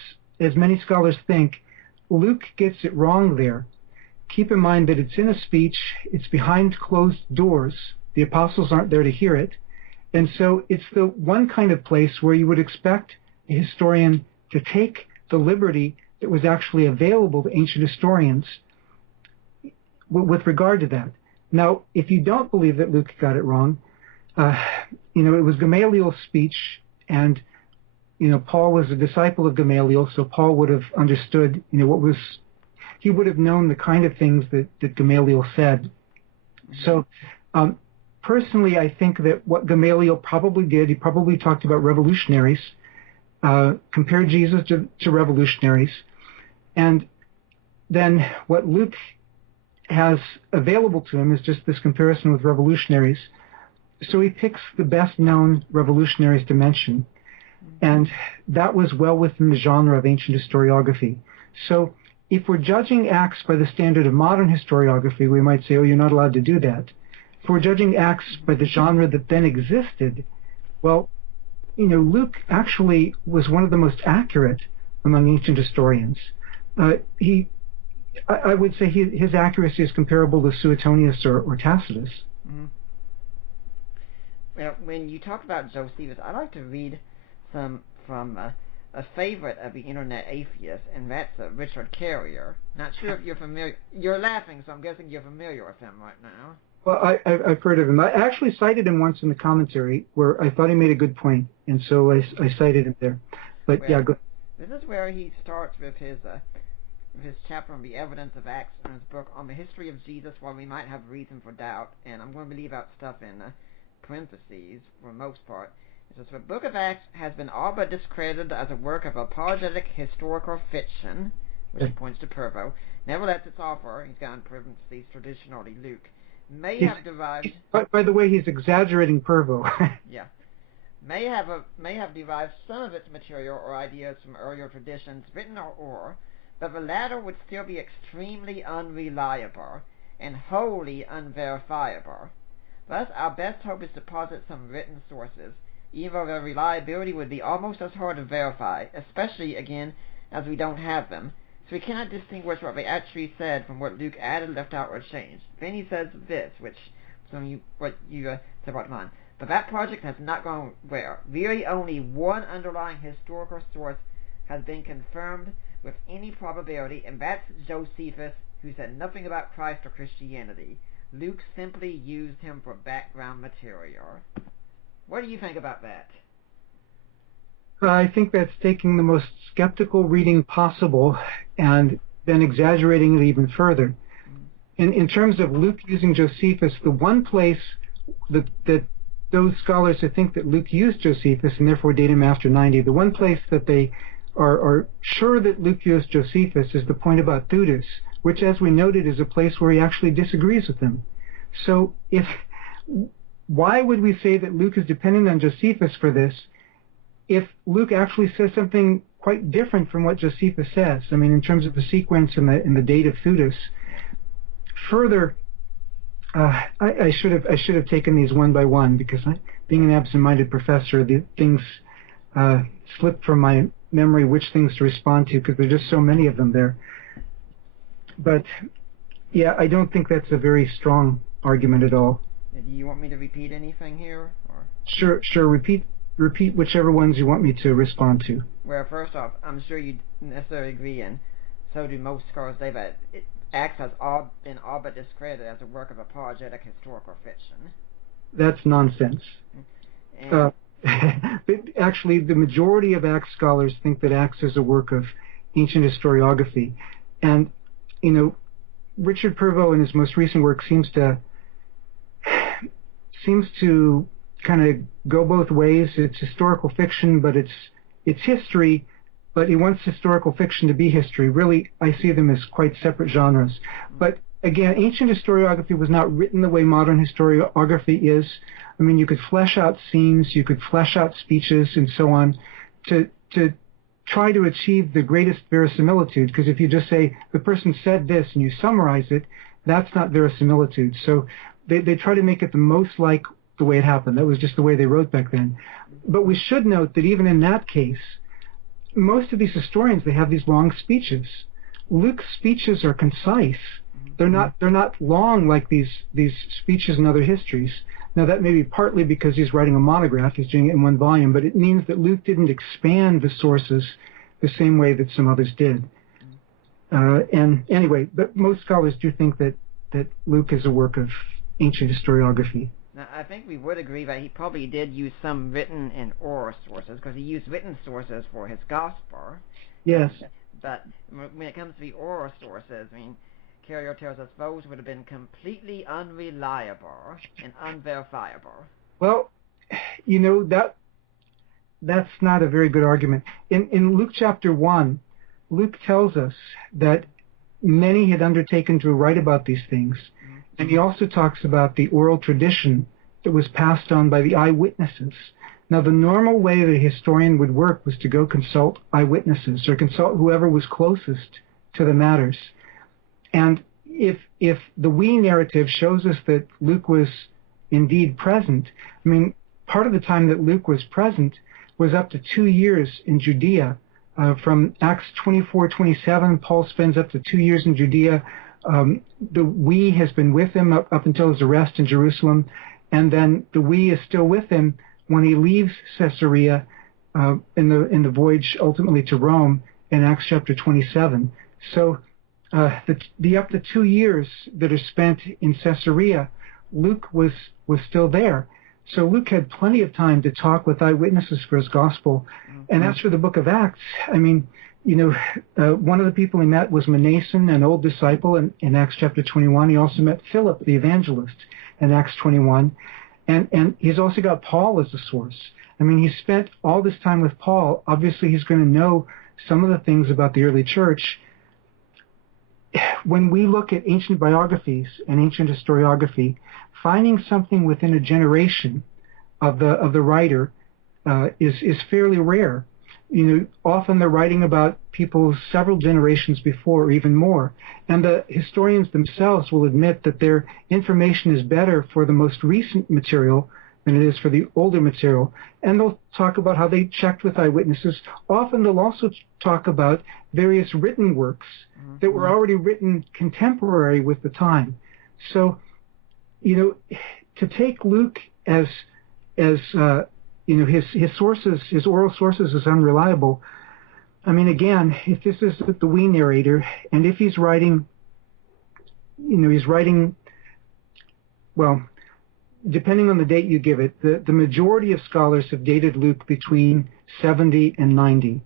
many scholars think, Luke gets it wrong there, keep in mind that it's in a speech, it's behind closed doors, the apostles aren't there to hear it, and so it's the one kind of place where you would expect a historian to take the liberty that was actually available to ancient historians with regard to that. Now, if you don't believe that Luke got it wrong, it was Gamaliel's speech, and Paul was a disciple of Gamaliel, so Paul would have understood, he would have known the kind of things that Gamaliel said. So, personally, I think that what Gamaliel probably did, he probably talked about revolutionaries, compared Jesus to revolutionaries, and then what Luke has available to him is just this comparison with revolutionaries. So he picks the best known revolutionaries to mention, and that was well within the genre of ancient historiography. So if we're judging Acts by the standard of modern historiography, we might say, oh, you're not allowed to do that. If we're judging Acts by the genre that then existed, well, Luke actually was one of the most accurate among ancient historians. I would say his accuracy is comparable to Suetonius or Tacitus. Well, when you talk about Josephus, I'd like to read some from a favorite of the internet atheists, and that's Richard Carrier. Not sure if you're familiar. You're laughing, so I'm guessing you're familiar with him right now. Well, I've heard of him. I actually cited him once in the commentary where I thought he made a good point, and so I cited him there. But yeah, go. This is where he starts with his chapter on the evidence of Acts in his book on the history of Jesus, while we might have reason for doubt, and I'm going to leave out stuff in parentheses for the most part. It says, the book of Acts has been all but discredited as a work of apologetic historical fiction, which points to Purvo. Nevertheless, its author, he's got in parentheses, traditionally Luke, may have derived... By the way, he's exaggerating Purvo. Yeah. May have derived some of its material or ideas from earlier traditions, written or but the latter would still be extremely unreliable and wholly unverifiable. Thus, our best hope is to posit some written sources, even though their reliability would be almost as hard to verify, especially, again, as we don't have them. So we cannot distinguish what they actually said from what Luke added, left out, or changed. Then he says this, which what you said about mine. But that project has not gone where. Really only one underlying historical source has been confirmed with any probability, and that's Josephus, who said nothing about Christ or Christianity. Luke simply used him for background material. What do you think about that? I think that's taking the most skeptical reading possible and then exaggerating it even further. In terms of Luke using Josephus, the one place that those scholars who think that Luke used Josephus and therefore date him after 90, the one place that they are sure that Luke used Josephus is the point about Theudas, which, as we noted, is a place where he actually disagrees with him. So why would we say that Luke is dependent on Josephus for this if Luke actually says something quite different from what Josephus says? I mean, in terms of the sequence and the date of Theudas. Further, I should have taken these one by one, because being an absent-minded professor, the things slip from my memory which things to respond to, because there's just so many of them there. But yeah, I don't think that's a very strong argument at all. Do you want me to repeat anything here? Or? Sure. Repeat whichever ones you want me to respond to. Well, first off, I'm sure you necessarily agree, and so do most scholars today, that Acts has been all but discredited as a work of apologetic historical fiction. That's nonsense. Actually, the majority of Acts scholars think that Acts is a work of ancient historiography. And, Richard Purvo in his most recent work seems to kind of go both ways. It's historical fiction, but it's history, but he wants historical fiction to be history. Really, I see them as quite separate genres. But again, ancient historiography was not written the way modern historiography is. I mean, you could flesh out scenes, you could flesh out speeches, and so on, to try to achieve the greatest verisimilitude. Because if you just say, the person said this, and you summarize it, that's not verisimilitude. So they try to make it the most like the way it happened. That was just the way they wrote back then. But we should note that even in that case, most of these historians, they have these long speeches. Luke's speeches are concise. They're not long like these speeches in other histories. Now, that may be partly because he's writing a monograph, he's doing it in one volume, but it means that Luke didn't expand the sources the same way that some others did. And anyway, but most scholars do think that Luke is a work of ancient historiography. Now, I think we would agree that he probably did use some written and oral sources, because he used written sources for his gospel. Yes. But when it comes to the oral sources, I mean, Carrier tells us those would have been completely unreliable and unverifiable. Well, that's not a very good argument. In Luke chapter 1, Luke tells us that many had undertaken to write about these things. And he also talks about the oral tradition that was passed on by the eyewitnesses. Now, the normal way that a historian would work was to go consult eyewitnesses or consult whoever was closest to the matters. And if the we narrative shows us that Luke was indeed present, I mean, part of the time that Luke was present was up to 2 years in Judea. From Acts 24:27, Paul spends up to 2 years in Judea. The we has been with him up until his arrest in Jerusalem, and then the we is still with him when he leaves Caesarea in the voyage ultimately to Rome in Acts chapter 27. So the up to 2 years that are spent in Caesarea, Luke was still there. So Luke had plenty of time to talk with eyewitnesses for his gospel. And as for the book of Acts, I mean, one of the people he met was Mnason, an old disciple, in Acts chapter 21. He also met Philip, the evangelist, in Acts 21. And he's also got Paul as a source. I mean, he spent all this time with Paul. Obviously, he's going to know some of the things about the early church. When we look at ancient biographies and ancient historiography, finding something within a generation of the writer is fairly rare. Often they're writing about people several generations before or even more. And the historians themselves will admit that their information is better for the most recent material than it is for the older material. And they'll talk about how they checked with eyewitnesses. Often they'll also talk about various written works that were already written contemporary with the time. So, to take Luke as his sources, his oral sources, as unreliable. I mean, again, if this is the we narrator, and if he's writing, well, depending on the date you give it, the majority of scholars have dated Luke between 70 and 90.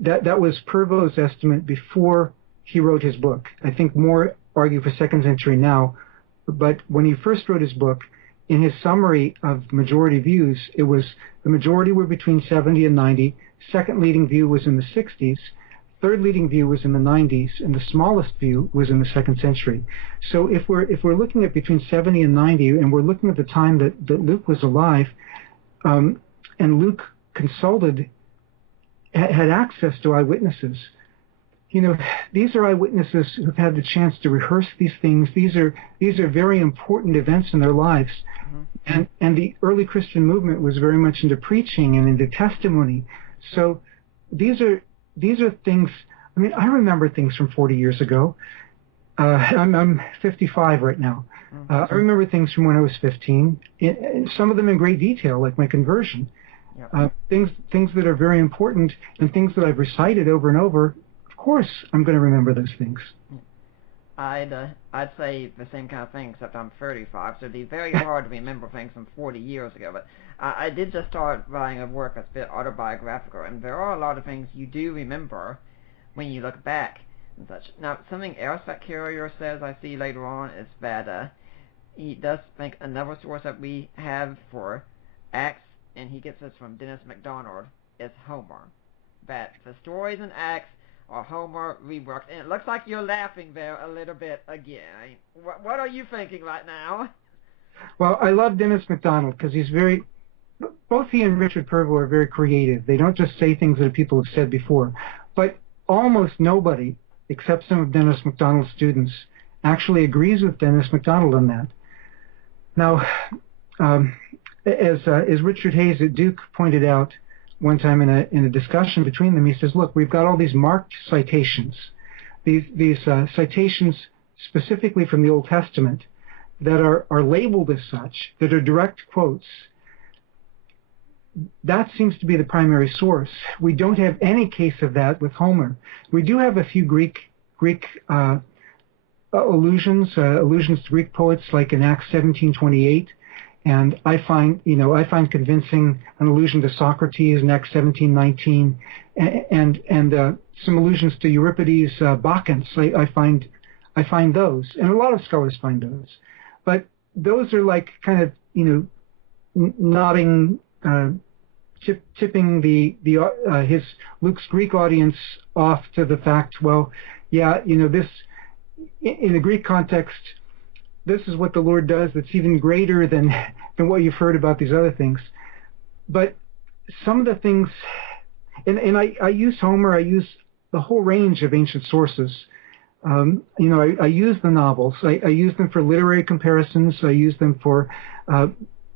That was Purvot's estimate before he wrote his book. I think more argue for second century now, but when he first wrote his book, in his summary of majority views, it was the majority were between 70 and 90, second leading view was in the 60s, third leading view was in the 90s, and the smallest view was in the second century. So if we're looking at between 70 and 90, and we're looking at the time that Luke was alive, and Luke had access to eyewitnesses. These are eyewitnesses who've had the chance to rehearse these things. These are very important events in their lives. And the early Christian movement was very much into preaching and into testimony. So these are things. I mean, I remember things from 40 years ago. I'm 55 right now. I remember things from when I was 15. Some of them in great detail, like my conversion. Things that are very important and things that I've recited over and over. Of course, I'm going to remember those things. I'd say the same kind of thing, except I'm 35, so it'd be very hard to remember things from 40 years ago. But I did just start writing a work that's a bit autobiographical, and there are a lot of things you do remember when you look back and such. Now, something else that Carrier says I see later on is that he does think another source that we have for Acts, and he gets this from Dennis MacDonald, is Homer. That the stories in Acts or Homer reworked, and it looks like you're laughing there a little bit again. What are you thinking right now? Well, I love Dennis MacDonald because both he and Richard Purvo are very creative. They don't just say things that people have said before. But almost nobody, except some of Dennis MacDonald's students, actually agrees with Dennis MacDonald on that. Now, as Richard Hayes at Duke pointed out one time in a discussion between them, he says, look, we've got all these marked citations, these citations specifically from the Old Testament that are labeled as such, that are direct quotes. That seems to be the primary source. We don't have any case of that with Homer. We do have a few Greek allusions to Greek poets, like in Acts 17:28. And I find convincing an allusion to Socrates in Acts 17:19, and some allusions to Euripides' Bacchus. I find those, and a lot of scholars find those. But those are like kind of nodding, tipping his Luke's Greek audience off to the fact. Well, yeah, this in a Greek context. This is what the Lord does that's even greater than what you've heard about these other things. But some of the things, and I use Homer, I use the whole range of ancient sources. I use the novels. I use them for literary comparisons. I use them for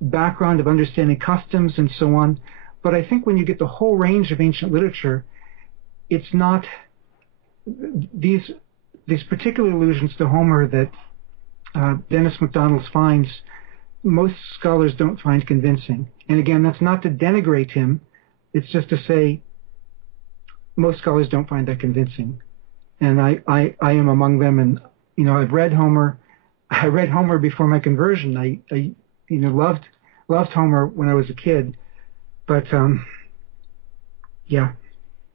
background of understanding customs and so on. But I think when you get the whole range of ancient literature, it's not these particular allusions to Homer that Dennis MacDonald finds, most scholars don't find convincing. And again, that's not to denigrate him. It's just to say most scholars don't find that convincing. And I am among them. And, I've read Homer. I read Homer before my conversion. I loved Homer when I was a kid. But, yeah.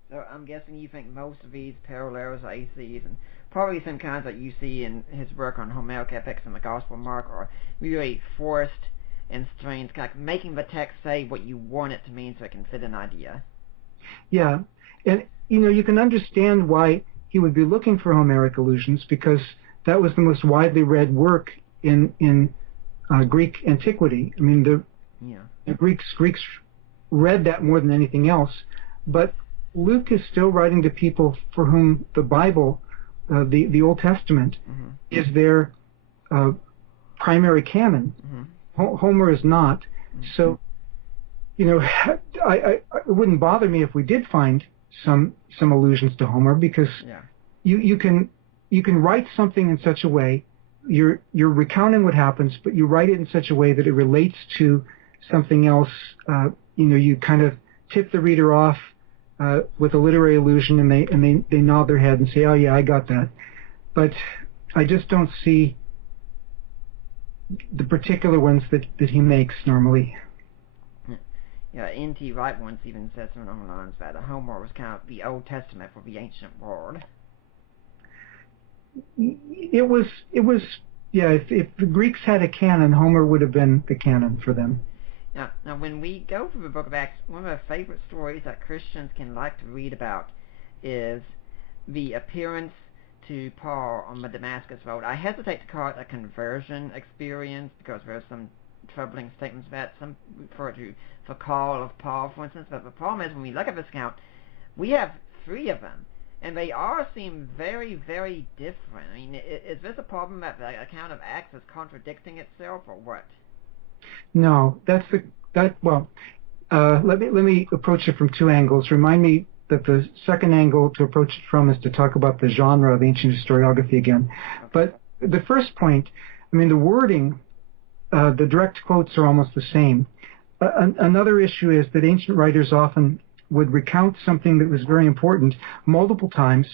So I'm guessing you think most of these parallels I see, and probably some kinds that you see in his work on Homeric epics and the Gospel of Mark, are really forced and strange, kind of making the text say what you want it to mean so it can fit an idea. Yeah, and you can understand why he would be looking for Homeric allusions, because that was the most widely read work in Greek antiquity. I mean, the Greeks read that more than anything else. But Luke is still writing to people for whom the Bible, the Old Testament, is their primary canon. Homer is not. So, you know, it wouldn't bother me if we did find some allusions to Homer, because you can write something in such a way, you're recounting what happens, but you write it in such a way that it relates to something else. You know, you kind of tip the reader off with a literary allusion, and they nod their head and say, "Oh yeah, I got that." But I just don't see the particular ones that he makes normally. Yeah, N.T. Wright once even said something along the lines that Homer was kind of the Old Testament for the ancient world. It was yeah. If the Greeks had a canon, Homer would have been the canon for them. Now, when we go through the Book of Acts, one of our favorite stories that Christians can like to read about is the appearance to Paul on the Damascus Road. I hesitate to call it a conversion experience, because there are some troubling statements about some refer to the call of Paul, for instance. But the problem is, when we look at this account, we have 3 of them, and they all seem very, very different. I mean, is this a problem that the account of Acts is contradicting itself, or what? No, well, let me approach it from 2 angles. Remind me that the second angle to approach it from is to talk about the genre of ancient historiography again. Okay. But the first point, I mean, the wording, the direct quotes are almost the same. Another issue is that ancient writers often would recount something that was very important multiple times.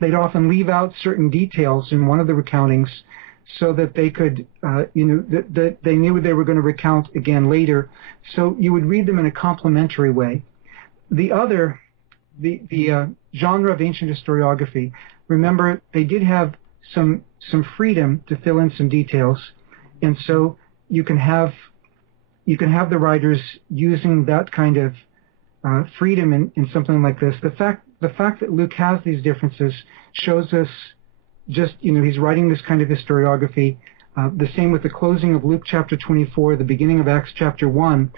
They'd often leave out certain details in one of the recounting's so that they could, that they knew they were going to recount again later. So you would read them in a complementary way. The other, the genre of ancient historiography, remember, they did have some freedom to fill in some details, and so you can have the writers using that kind of freedom in something like this. The fact that Luke has these differences shows us just, he's writing this kind of historiography. The same with the closing of Luke chapter 24, the beginning of Acts chapter 1.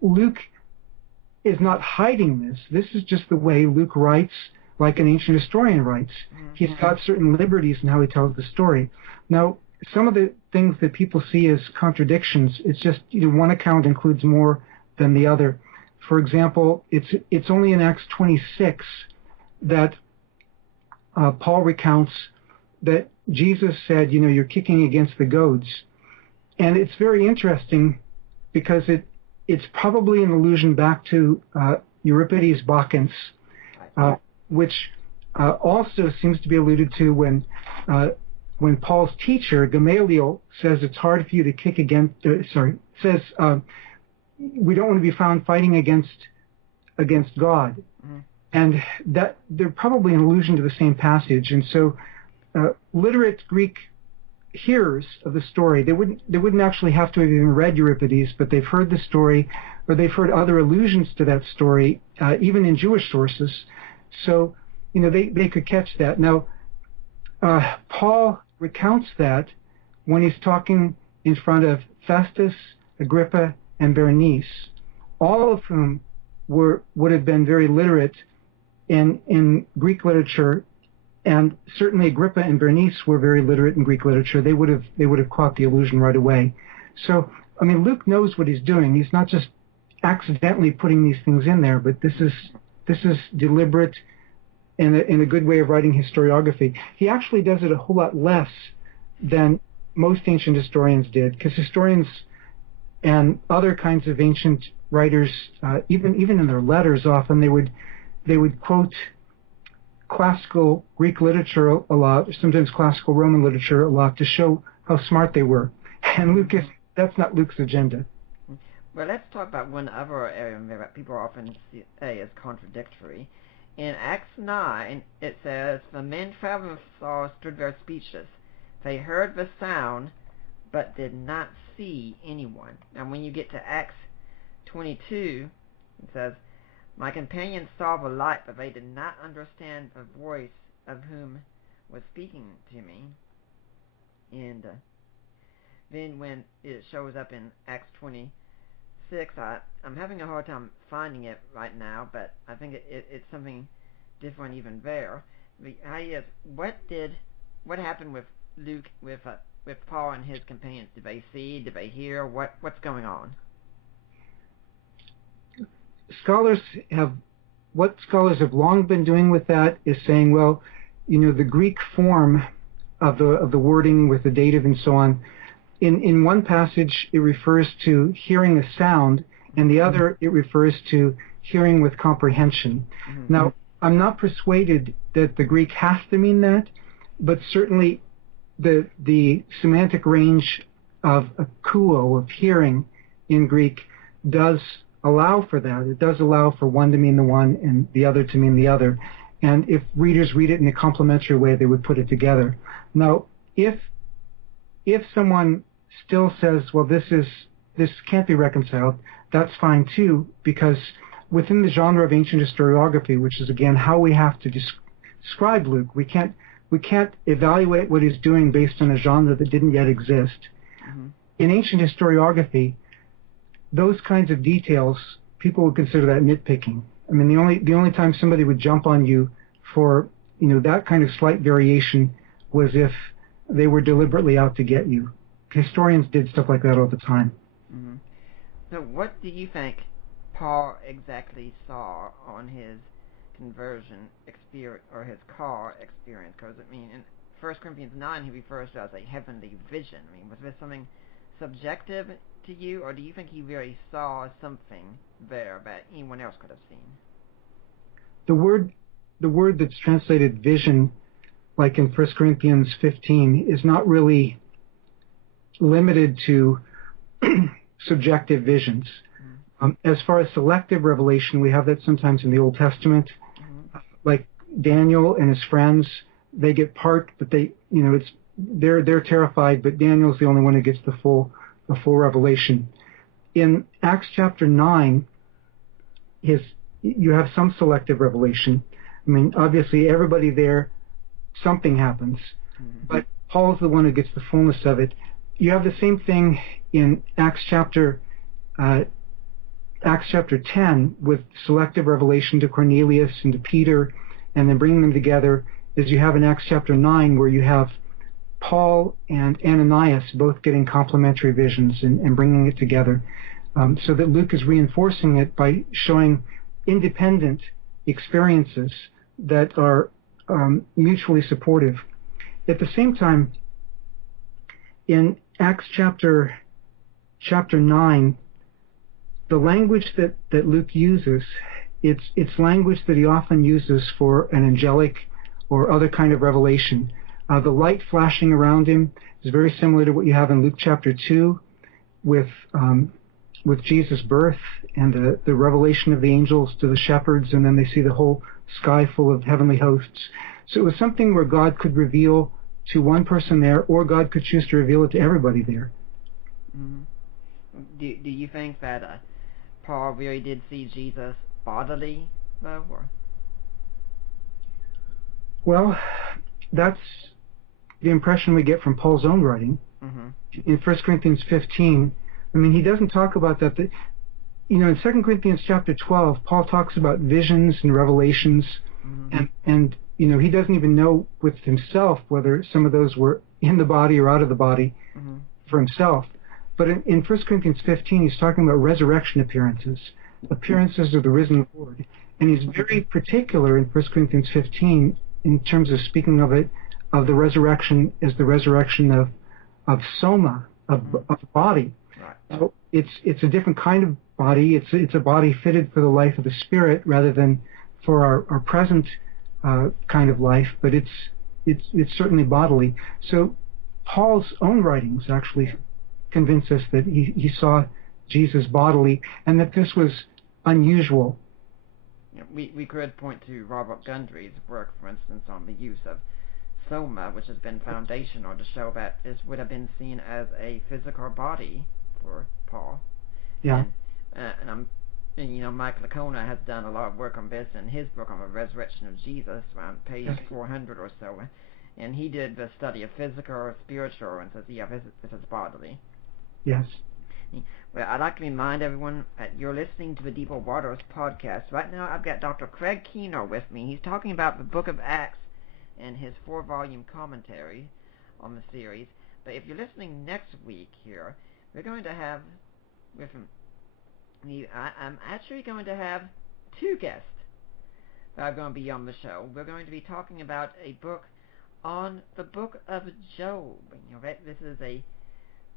Luke is not hiding this. This is just the way Luke writes, like an ancient historian writes. He's got certain liberties in how he tells the story. Now, some of the things that people see as contradictions, it's just, one account includes more than the other. For example, it's only in Acts 26 that Paul recounts that Jesus said, you're kicking against the goads. And it's very interesting because it's probably an allusion back to Euripides' Bacchus, which also seems to be alluded to when Paul's teacher, Gamaliel, says it's hard for you to kick against, says we don't want to be found fighting against God. And that they're probably an allusion to the same passage. And so literate Greek hearers of the story, they wouldn't actually have to have even read Euripides, but they've heard the story, or they've heard other allusions to that story, even in Jewish sources. So, they could catch that. Now, Paul recounts that when he's talking in front of Festus, Agrippa, and Berenice, all of whom would have been very literate in Greek literature. And certainly Agrippa and Berenice were very literate in Greek literature. They would have caught the allusion right away. So, I mean, Luke knows what he's doing. He's not just accidentally putting these things in there, but this is deliberate and a good way of writing historiography. He actually does it a whole lot less than most ancient historians did, because historians and other kinds of ancient writers, even in their letters, often they would quote classical Greek literature a lot, sometimes classical Roman literature a lot, to show how smart they were. And that's not Luke's agenda. Well, let's talk about one other area that people often say is contradictory. In Acts 9, it says, the men traveling with Saul stood there speechless. They heard the sound, but did not see anyone. And when you get to Acts 22, it says, my companions saw the light, but they did not understand the voice of whom was speaking to me. And then when it shows up in Acts 26, 6, I'm having a hard time finding it right now, but I think it's something different even there. The idea is, what happened with Luke, with Paul and his companions? Did they see? Did they hear? What's going on? What scholars have long been doing with that is saying, well, the Greek form of the wording with the dative and so on, in one passage it refers to hearing a sound, and the other it refers to hearing with comprehension. Mm-hmm. Now, I'm not persuaded that the Greek has to mean that, but certainly the semantic range of akouo, of hearing in Greek, does allow for that. It does allow for one to mean the one and the other to mean the other. And if readers read it in a complementary way, they would put it together. Now, if someone still says, well, this can't be reconciled, that's fine too, because within the genre of ancient historiography, which is again how we have to describe Luke, we can't evaluate what he's doing based on a genre that didn't yet exist. Mm-hmm. In ancient historiography, those kinds of details, people would consider that nitpicking. I mean, the only time somebody would jump on you for that kind of slight variation was if they were deliberately out to get you. Historians did stuff like that all the time. Mm-hmm. So, what do you think Paul exactly saw on his conversion experience, or his car experience? Because in 1 Corinthians 9, he refers to it as a heavenly vision. Was this something subjective to you, or do you think he really saw something there that anyone else could have seen? The word that's translated vision, like in 1 Corinthians 15, is not really limited to subjective visions. Mm-hmm. As far as selective revelation, we have that sometimes in the Old Testament. Mm-hmm. Like Daniel and his friends, they get part, but they're terrified, but Daniel's the only one who gets the full revelation. In Acts chapter 9, you have some selective revelation. Obviously everybody there, something happens, mm-hmm. but Paul's the one who gets the fullness of it. You have the same thing in Acts chapter 10 with selective revelation to Cornelius and to Peter, and then bringing them together, as you have in Acts chapter 9, where you have Paul and Ananias both getting complementary visions and bringing it together, so that Luke is reinforcing it by showing independent experiences that are mutually supportive. At the same time, in Acts chapter 9, the language that Luke uses, it's language that he often uses for an angelic or other kind of revelation. The light flashing around him is very similar to what you have in Luke chapter 2 with Jesus' birth and the revelation of the angels to the shepherds, and then they see the whole sky full of heavenly hosts. So it was something where God could reveal to one person there, or God could choose to reveal it to everybody there. Mm-hmm. Do you think that Paul really did see Jesus bodily, though? Or? Well, that's the impression we get from Paul's own writing. Mm-hmm. In 1 Corinthians 15, he doesn't talk about that. In 2 Corinthians chapter 12, Paul talks about visions and revelations, mm-hmm. and he doesn't even know with himself whether some of those were in the body or out of the body, mm-hmm. for himself. But in 1 Corinthians 15, he's talking about resurrection appearances of the risen Lord. And he's very particular in 1 Corinthians 15 in terms of speaking of the resurrection as the resurrection of soma, of body. Right. So it's a different kind of body. It's a body fitted for the life of the Spirit rather than for our present kind of life, but it's certainly bodily. So Paul's own writings actually convince us that he saw Jesus bodily, and that this was unusual. We could point to Robert Gundry's work, for instance, on the use of soma, which has been foundational to show that this would have been seen as a physical body for Paul. Yeah. And Mike Licona has done a lot of work on this in his book on the resurrection of Jesus, around page 400 or so. And he did the study of physical or spiritual, and says, yeah, this is bodily. Yes. Well, I'd like to remind everyone that you're listening to the Deeper Waters podcast. Right now, I've got Dr. Craig Keener with me. He's talking about the Book of Acts and his 4-volume commentary on the series. But if you're listening next week here, we're going to have with me. I'm actually going to have 2 guests that are going to be on the show. We're going to be talking about a book on the Book of Job. This is a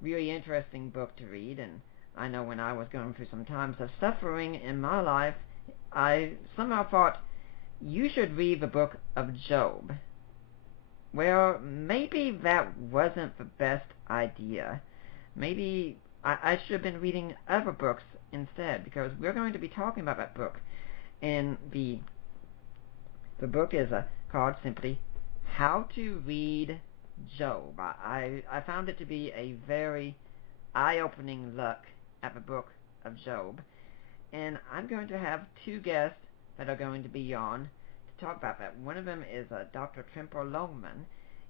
really interesting book to read, and I know when I was going through some times of suffering in my life, I somehow thought, you should read the Book of Job. Well, maybe that wasn't the best idea. Maybe I should have been reading other books instead, because we're going to be talking about that book. And the book is called simply How to Read Job. I found it to be a very eye-opening look at the Book of Job. And I'm going to have 2 guests that are going to be on to talk about that. One of them is Dr. Tremper Longman.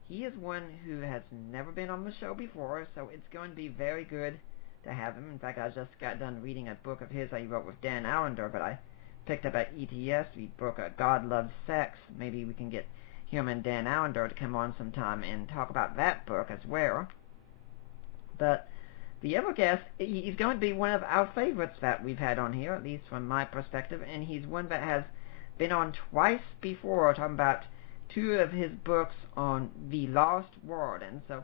He is one who has never been on the show before, so it's going to be very good to have him. In fact, I just got done reading a book of his that he wrote with Dan Allender, but I picked up at ETS. We broke God Loves Sex. Maybe we can get him and Dan Allender to come on sometime and talk about that book as well. But the other guest, he's going to be one of our favorites that we've had on here, at least from my perspective, and he's one that has been on twice before, talking about 2 of his books on the Lost World. And so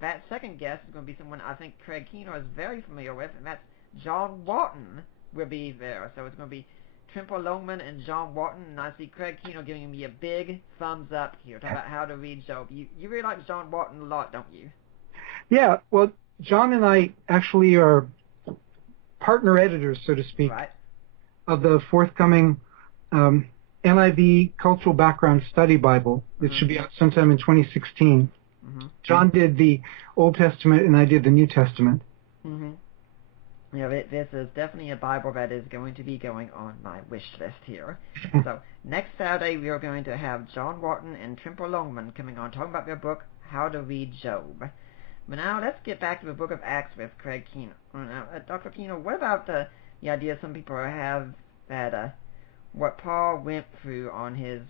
that second guest is going to be someone I think Craig Keener is very familiar with, and that's John Walton will be there. So it's going to be Tremper Longman and John Walton, and I see Craig Keener giving me a big thumbs up here, talking about how to read Job. You really like John Walton a lot, don't you? Yeah, well, John and I actually are partner editors, so to speak, Right. of the forthcoming NIV Cultural Background Study Bible. It should be out sometime in 2016. John did the Old Testament, and I did the New Testament. Yeah, this is definitely a Bible that is going to be going on my wish list here. So next Saturday we are going to have John Walton and Tremper Longman coming on talking about their book, How to Read Job. But now let's get back to the Book of Acts with Craig Keener. Now, Dr. Keener, what about the idea some people have that what Paul went through on his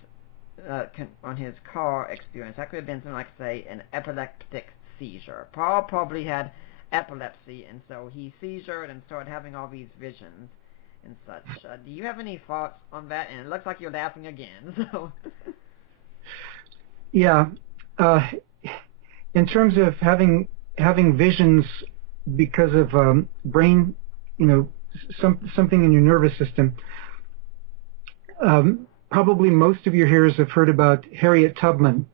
car experience, that could have been something like, say, an epileptic seizure. Paul probably had epilepsy, and so he seizured and started having all these visions and such. Do you have any thoughts on that? And it looks like you're laughing again. So. Yeah. In terms of having visions because of brain, something in your nervous system, probably most of your hearers have heard about Harriet Tubman.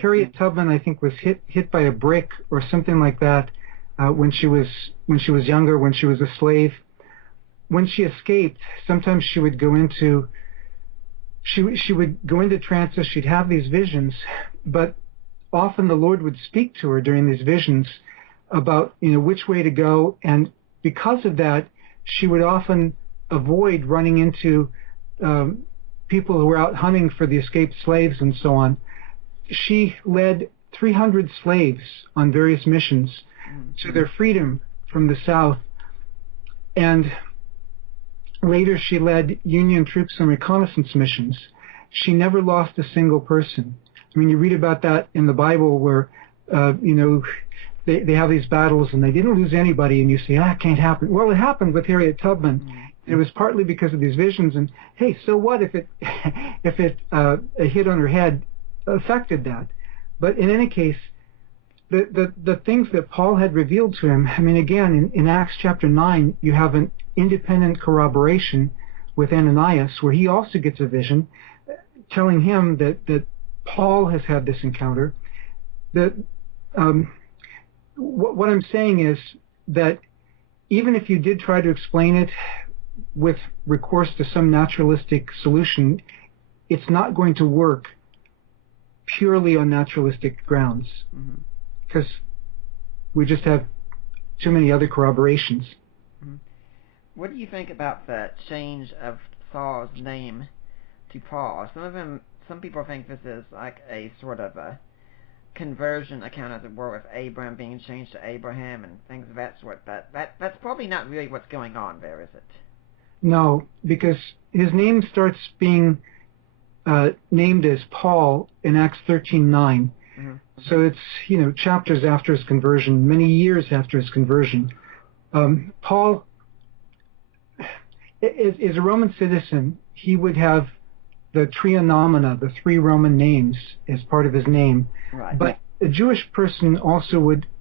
Harriet Tubman, I think, was hit by a brick or something like that when she was younger, when she was a slave. When she escaped, sometimes she would go into trances. She'd have these visions, but often the Lord would speak to her during these visions about which way to go, and because of that, she would often avoid running into people who were out hunting for the escaped slaves and so on. She led 300 slaves on various missions to their freedom from the South, and later she led Union troops on reconnaissance missions. She never lost a single person. I mean, you read about that in the Bible where, they have these battles and they didn't lose anybody, and you say, it can't happen. Well, it happened with Harriet Tubman. It was partly because of these visions, and hey, so what if a hit on her head affected that? But in any case, the things that Paul had revealed to him, I mean, again, in Acts chapter 9, you have an independent corroboration with Ananias, where he also gets a vision telling him that Paul has had this encounter. That what I'm saying is that even if you did try to explain it with recourse to some naturalistic solution, it's not going to work purely on naturalistic grounds, because we just have too many other corroborations. What do you think about the change of Saul's name to Paul? Some people think this is like a sort of conversion account, as it were, with Abram being changed to Abraham and things of that sort. That's probably not really what's going on there, is it? No, because his name starts being named as Paul in Acts 13:9. Mm-hmm. So it's, chapters after his conversion, many years after his conversion. Paul, as a Roman citizen, he would have the trianomina, the three Roman names, as part of his name. Right. But a Jewish person also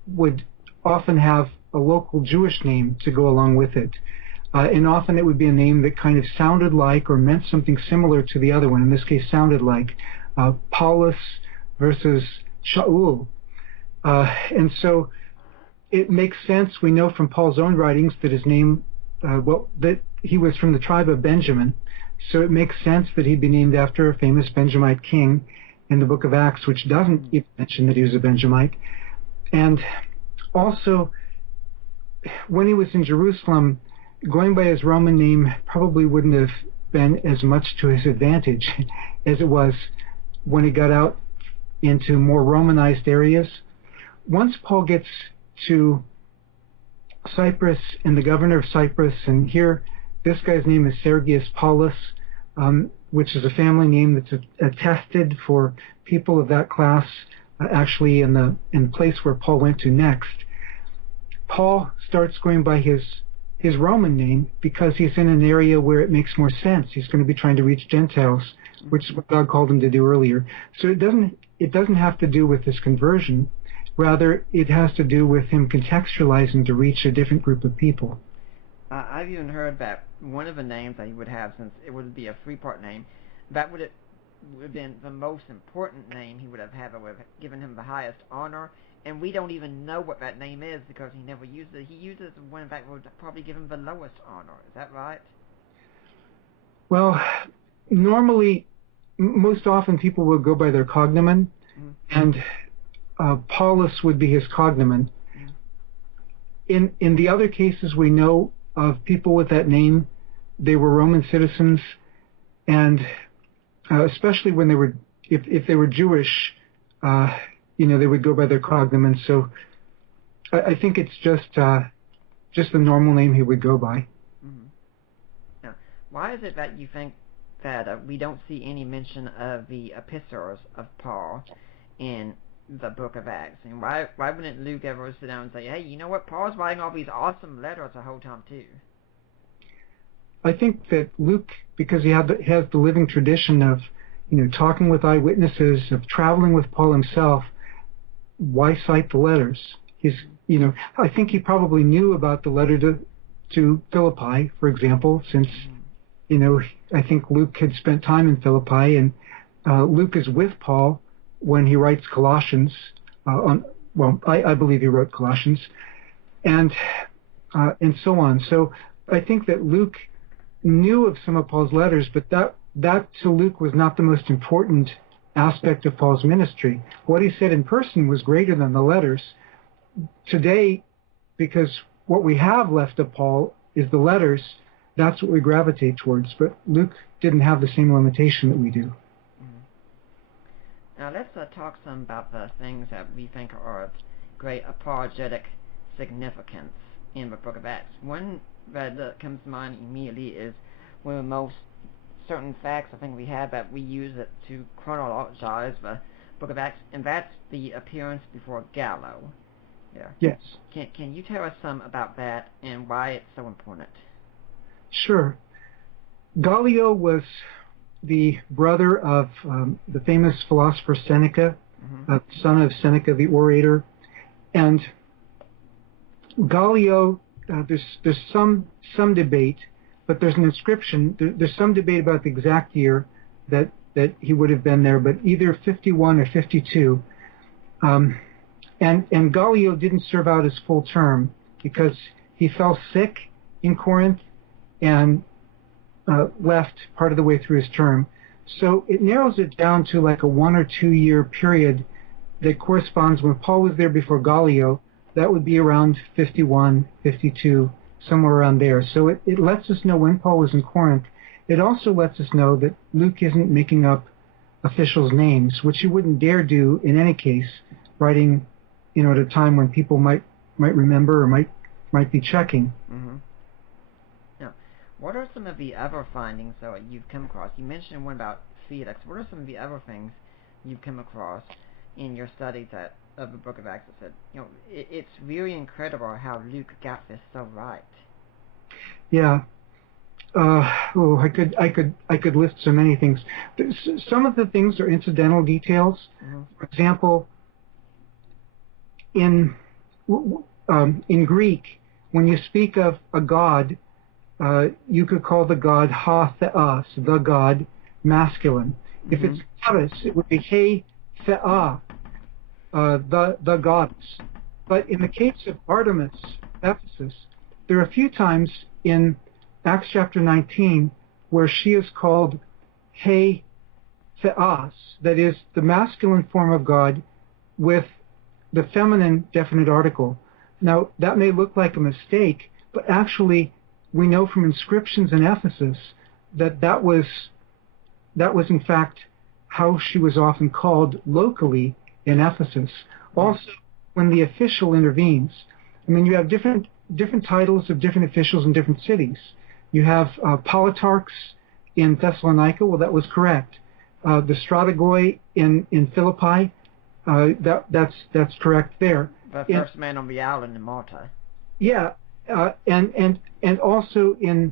would often have a local Jewish name to go along with it. And often it would be a name that kind of sounded like or meant something similar to the other one. In this case, sounded like Paulus versus Shaul. And so it makes sense. We know from Paul's own writings that his name, that he was from the tribe of Benjamin. So it makes sense that he'd be named after a famous Benjamite king in the book of Acts, which doesn't even mention that he was a Benjamite. And also, when he was in Jerusalem, going by his Roman name probably wouldn't have been as much to his advantage as it was when he got out into more Romanized areas. Once Paul gets to Cyprus and the governor of Cyprus, and here this guy's name is Sergius Paulus, which is a family name that's attested for people of that class, actually in the place where Paul went to next. Paul starts going by his Roman name because he's in an area where it makes more sense. He's going to be trying to reach Gentiles, which is what God called him to do earlier. So it doesn't have to do with his conversion. Rather, it has to do with him contextualizing to reach a different group of people. I've even heard that one of the names that he would have, since it would be a three-part name, that would have been the most important name he would have had, that would have given him the highest honor. And we don't even know what that name is because he never used it. He uses one that would probably give him the lowest honor. Is that right? Well, normally, most often people will go by their cognomen, and Paulus would be his cognomen. In the other cases we know of people with that name, they were Roman citizens, and especially when they were, if they were Jewish, they would go by their cognomen. So I think it's just the normal name he would go by. Mm-hmm. Now, why is it that you think that we don't see any mention of the epistles of Paul in the book of Acts? And why wouldn't Luke ever sit down and say, hey, you know what, Paul's writing all these awesome letters the whole time too? I think that Luke, because he has the living tradition of, talking with eyewitnesses, of traveling with Paul himself, why cite the letters? I think he probably knew about the letter to Philippi, for example, since, I think Luke had spent time in Philippi, and Luke is with Paul when he writes Colossians. I believe he wrote Colossians, and so on. So I think that Luke knew of some of Paul's letters, but that to Luke was not the most important aspect of Paul's ministry. What he said in person was greater than the letters. Today, because what we have left of Paul is the letters, that's what we gravitate towards. But Luke didn't have the same limitation that we do. Now let's talk some about the things that we think are of great apologetic significance in the book of Acts. One that comes to mind immediately is one of the most certain facts I think we have that we use it to chronologize the book of Acts, and that's the appearance before Gallio. Yeah. Yes. Can you tell us some about that and why it's so important? Sure. Gallio was the brother of the famous philosopher Seneca, son of Seneca the orator, and Gallio. There's some debate, but there's an inscription. There's some debate about the exact year that he would have been there, but either 51 or 52. And Gallio didn't serve out his full term because he fell sick in Corinth and left part of the way through his term. So it narrows it down to like a 1 or 2 year period that corresponds when Paul was there before Gallio. That would be around 51, 52, somewhere around there. So it lets us know when Paul was in Corinth. It also lets us know that Luke isn't making up officials' names, which he wouldn't dare do in any case, writing, at a time when people might remember or might be checking. Mm-hmm. Now, what are some of the other findings that you've come across? You mentioned one about Felix. What are some of the other things you've come across in your studies of the Book of Acts that said, it's really incredible how Luke got this so right? Yeah. I could list so many things. Some of the things are incidental details. Mm-hmm. For example, in Greek, when you speak of a god, you could call the god ha theos, the god, masculine. Mm-hmm. If it's goddess, it would be he thea, the goddess. But in the case of Artemis, Ephesus, there are a few times in Acts chapter 19 where she is called he theos, that is the masculine form of God with the feminine definite article. Now, that may look like a mistake, but actually we know from inscriptions in Ephesus that was in fact how she was often called locally in Ephesus. Also, when the official intervenes, you have different titles of different officials in different cities. You have politarchs in Thessalonica. Well, that was correct. The strategoi in Philippi. That's correct there. The first man on the island in Malta. Yeah, and also in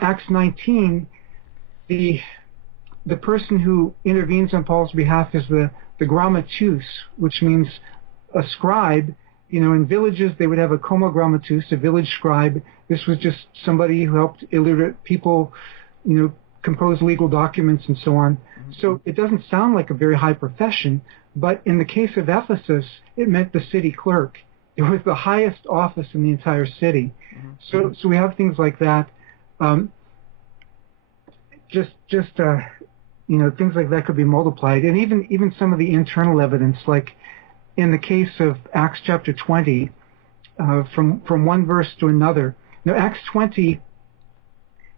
Acts 19, the person who intervenes on Paul's behalf is the grammatus, which means a scribe. In villages they would have a comogrammatus, a village scribe. This was just somebody who helped illiterate people, compose legal documents and so on. Mm-hmm. So it doesn't sound like a very high profession, but in the case of Ephesus, it meant the city clerk. It was the highest office in the entire city. Mm-hmm. So we have things like that. Things like that could be multiplied, and even some of the internal evidence, like in the case of Acts chapter 20, from one verse to another. Now, Acts 20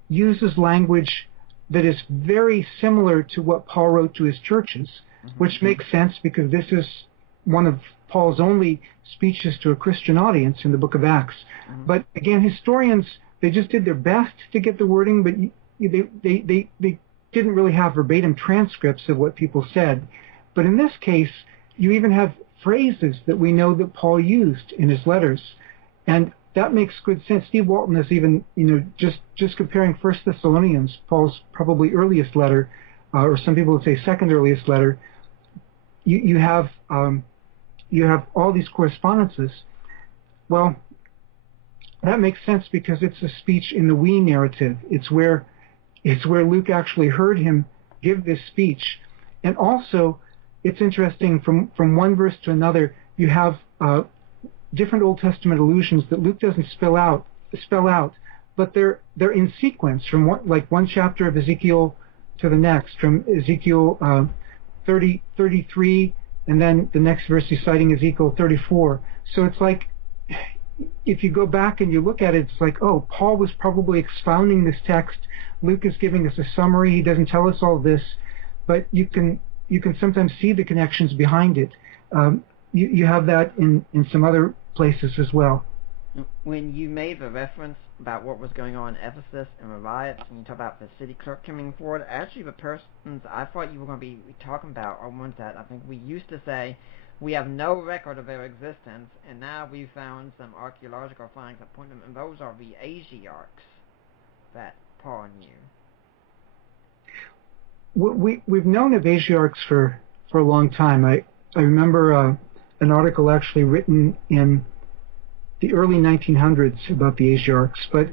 uses language that is very similar to what Paul wrote to his churches, mm-hmm. which makes sense because this is one of Paul's only speeches to a Christian audience in the book of Acts. Mm-hmm. But again, historians, they just did their best to get the wording, but they didn't really have verbatim transcripts of what people said. But in this case, you even have phrases that we know that Paul used in his letters, and that makes good sense. Steve Walton is even, just comparing 1 Thessalonians, Paul's probably earliest letter, or some people would say second earliest letter. You have all these correspondences. Well, that makes sense because it's a speech in the we narrative. It's where Luke actually heard him give this speech, and also it's interesting from one verse to another. You have different Old Testament allusions that Luke doesn't spell out, but they're in sequence from one chapter of Ezekiel to the next, from Ezekiel 33, and then the next verse he's citing Ezekiel 34. So it's like, if you go back and you look at it, it's like, oh, Paul was probably expounding this text. Luke is giving us a summary. He doesn't tell us all this, but you can sometimes see the connections behind it. You have that in some other places as well. When you made the reference about what was going on in Ephesus and the riots, and you talk about the city clerk coming forward, actually the persons I thought you were going to be talking about are ones that I think we used to say we have no record of their existence, and now we've found some archaeological findings that point them, and those are the Asiarchs that Paul knew. We've known of Asiarchs for a long time. I remember an article actually written in the early 1900s about the Asiarchs, but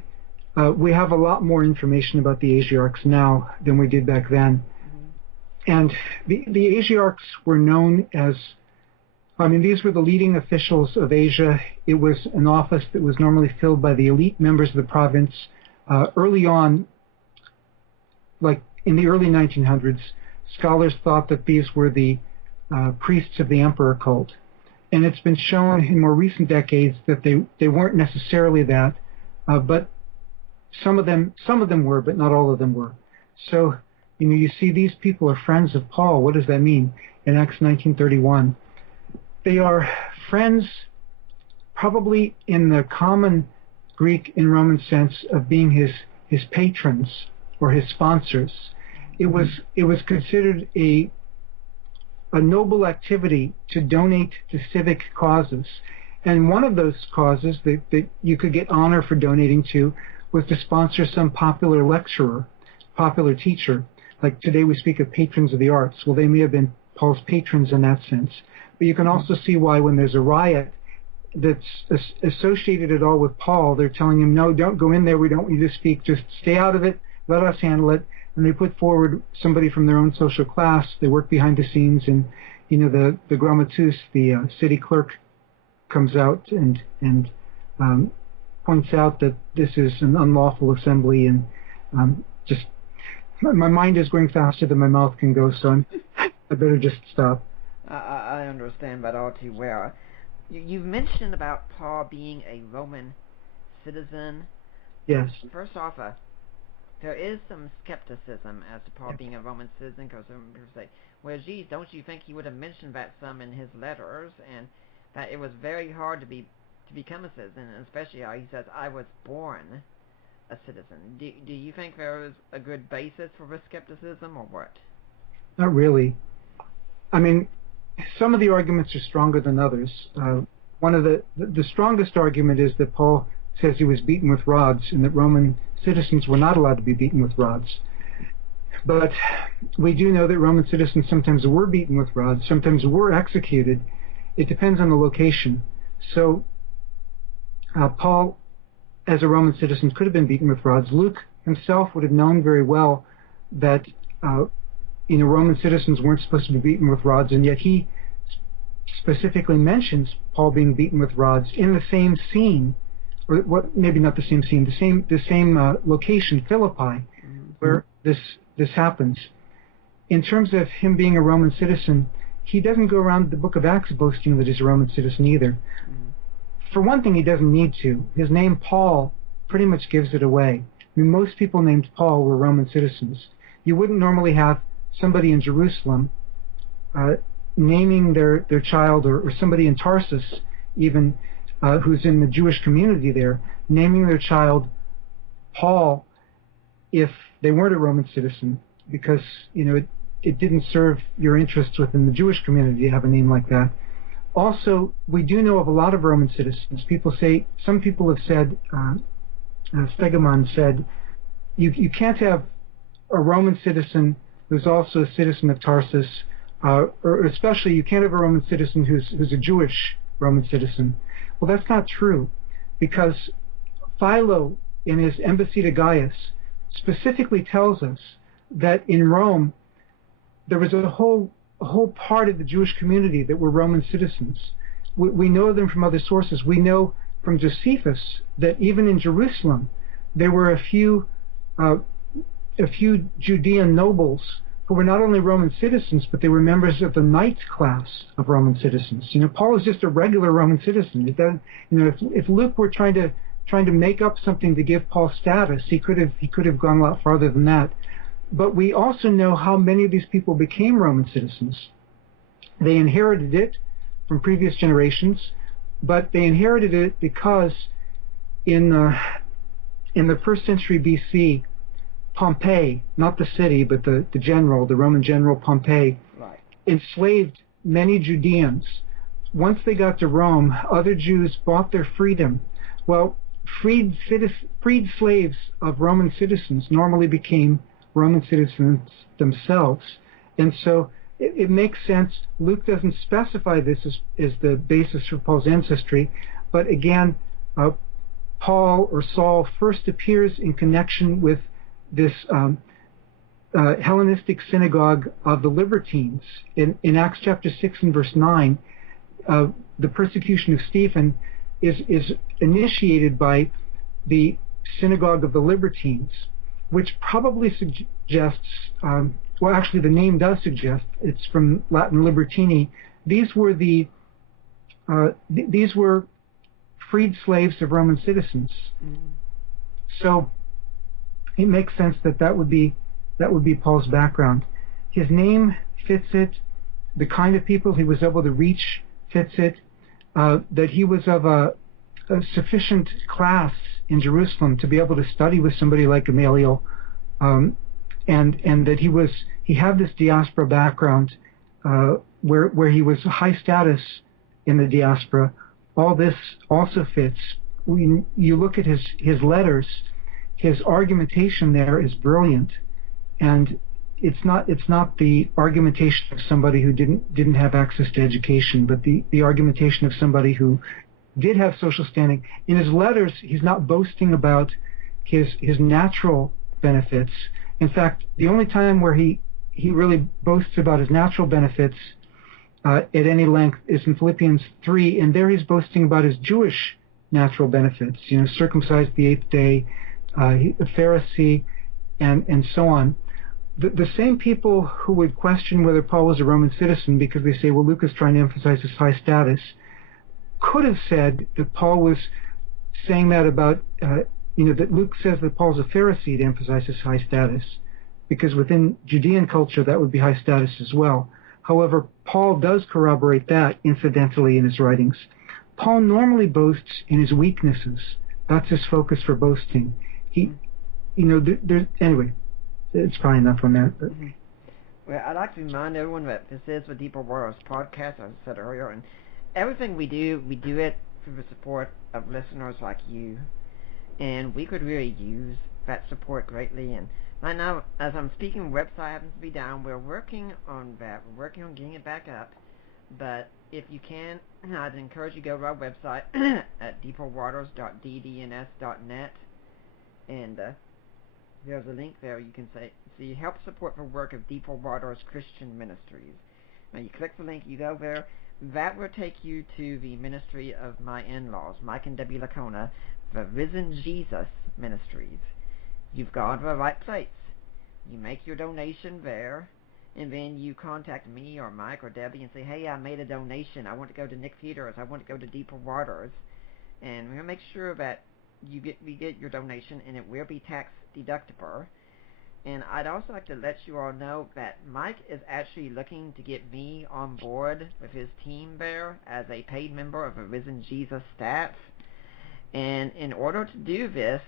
we have a lot more information about the Asiarchs now than we did back then. Mm-hmm. And the Asiarchs were known as, these were the leading officials of Asia. It was an office that was normally filled by the elite members of the province. Early on, like in the early 1900s, scholars thought that these were the priests of the emperor cult. And it's been shown in more recent decades that they weren't necessarily that, but some of them were, but not all of them were. So, you see these people are friends of Paul. What does that mean in Acts 19:31? They are friends, probably in the common Greek and Roman sense of being his patrons or his sponsors. It was considered a noble activity to donate to civic causes. And one of those causes that you could get honor for donating to was to sponsor some popular lecturer, popular teacher. Like today we speak of patrons of the arts. Well, they may have been Paul's patrons in that sense. But you can also see why when there's a riot that's associated at all with Paul, they're telling him, no, don't go in there. We don't want you to speak. Just stay out of it. Let us handle it. And they put forward somebody from their own social class. They work behind the scenes, and the grammatus, the city clerk, comes out and points out that this is an unlawful assembly, and just my mind is going faster than my mouth can go, so I better just stop. I understand that all too well. You've mentioned about Paul being a Roman citizen. Yes. First off, there is some skepticism as to Paul being a Roman citizen, because some people say, well, geez, don't you think he would have mentioned that some in his letters, and that it was very hard to become a citizen, and especially how he says, I was born a citizen. Do you think there is a good basis for this skepticism, or what? Not really. I mean, some of the arguments are stronger than others. One of the strongest argument is that Paul says he was beaten with rods, and that Roman citizens were not allowed to be beaten with rods. But we do know that Roman citizens sometimes were beaten with rods, sometimes were executed. It depends on the location. So Paul, as a Roman citizen, could have been beaten with rods. Luke himself would have known very well that Roman citizens weren't supposed to be beaten with rods, and yet he specifically mentions Paul being beaten with rods in the same scene, or what? Maybe not the same scene, the same location, Philippi, where this happens. In terms of him being a Roman citizen, he doesn't go around the book of Acts boasting that he's a Roman citizen either. For one thing, he doesn't need to. His name Paul pretty much gives it away. I mean, most people named Paul were Roman citizens. You wouldn't normally have somebody in Jerusalem naming their child, or somebody in Tarsus even, who's in the Jewish community there, naming their child Paul if they weren't a Roman citizen, because it didn't serve your interests within the Jewish community to have a name like that. Also, we do know of a lot of Roman citizens. Some people have said, Stegeman said, you can't have a Roman citizen who's also a citizen of Tarsus, or especially you can't have a Roman citizen who's a Jewish Roman citizen. Well, that's not true, because Philo, in his Embassy to Gaius, specifically tells us that in Rome there was a whole part of the Jewish community that were Roman citizens. We know them from other sources. We know from Josephus that even in Jerusalem there were a few Judean nobles who were not only Roman citizens, but they were members of the knights class of Roman citizens. Paul is just a regular Roman citizen. If Luke were trying to make up something to give Paul status, he could have gone a lot farther than that. But we also know how many of these people became Roman citizens. They inherited it from previous generations, but they inherited it because in the first century BC, Pompey, not the city, but the Roman general Pompey, right, enslaved many Judeans. Once they got to Rome, other Jews bought their freedom. Well, freed slaves of Roman citizens normally became Roman citizens themselves. And so it makes sense. Luke doesn't specify this as the basis for Paul's ancestry, but again, Paul or Saul first appears in connection with this Hellenistic synagogue of the Libertines. In Acts chapter 6 and verse 9, the persecution of Stephen is initiated by the synagogue of the Libertines, which probably suggests, well, actually the name does suggest, it's from Latin libertini. These were freed slaves of Roman citizens. So it makes sense that would be Paul's background. His name fits it. The kind of people he was able to reach fits it, that he was of a sufficient class in Jerusalem to be able to study with somebody like Gamaliel, and that he had this diaspora background, where he was high status in the diaspora. All this also fits. When you look at his letters, his argumentation there is brilliant, and it's not the argumentation of somebody who didn't have access to education, but the argumentation of somebody who did have social standing. In his letters, he's not boasting about his natural benefits. In fact, the only time where he really boasts about his natural benefits at any length is in Philippians 3, and there he's boasting about his Jewish natural benefits. Circumcised the 8th day, a Pharisee, and so on. The same people who would question whether Paul was a Roman citizen because they say, well, Luke is trying to emphasize his high status, could have said that Paul was saying that about, that Luke says that Paul's a Pharisee to emphasize his high status, because within Judean culture that would be high status as well. However, Paul does corroborate that incidentally in his writings. Paul normally boasts in his weaknesses. That's his focus for boasting. Anyway, it's probably enough on that. But. Well, I'd like to remind everyone that this is the Deeper Waters podcast, as I said earlier, and everything we do it through the support of listeners like you, and we could really use that support greatly. And right now, as I'm speaking, the website happens to be down. We're working on that. We're working on getting it back up. But if you can, I'd encourage you to go to our website at deeperwaters.ddns.net, and there's a link there. You can see help support the work of Deeper Waters Christian Ministries. Now you click the link, you go there. That will take you to the ministry of my in-laws, Mike and Debbie Lacona, the Risen Jesus Ministries. You've gone to the right place. You make your donation there, and then you contact me or Mike or Debbie and say, hey, I made a donation. I want to go to Nick Peters. I want to go to Deeper Waters. And we're going to make sure that we get your donation, and it will be tax deductible. And I'd also like to let you all know that Mike is actually looking to get me on board with his team there as a paid member of the Risen Jesus staff. And in order to do this,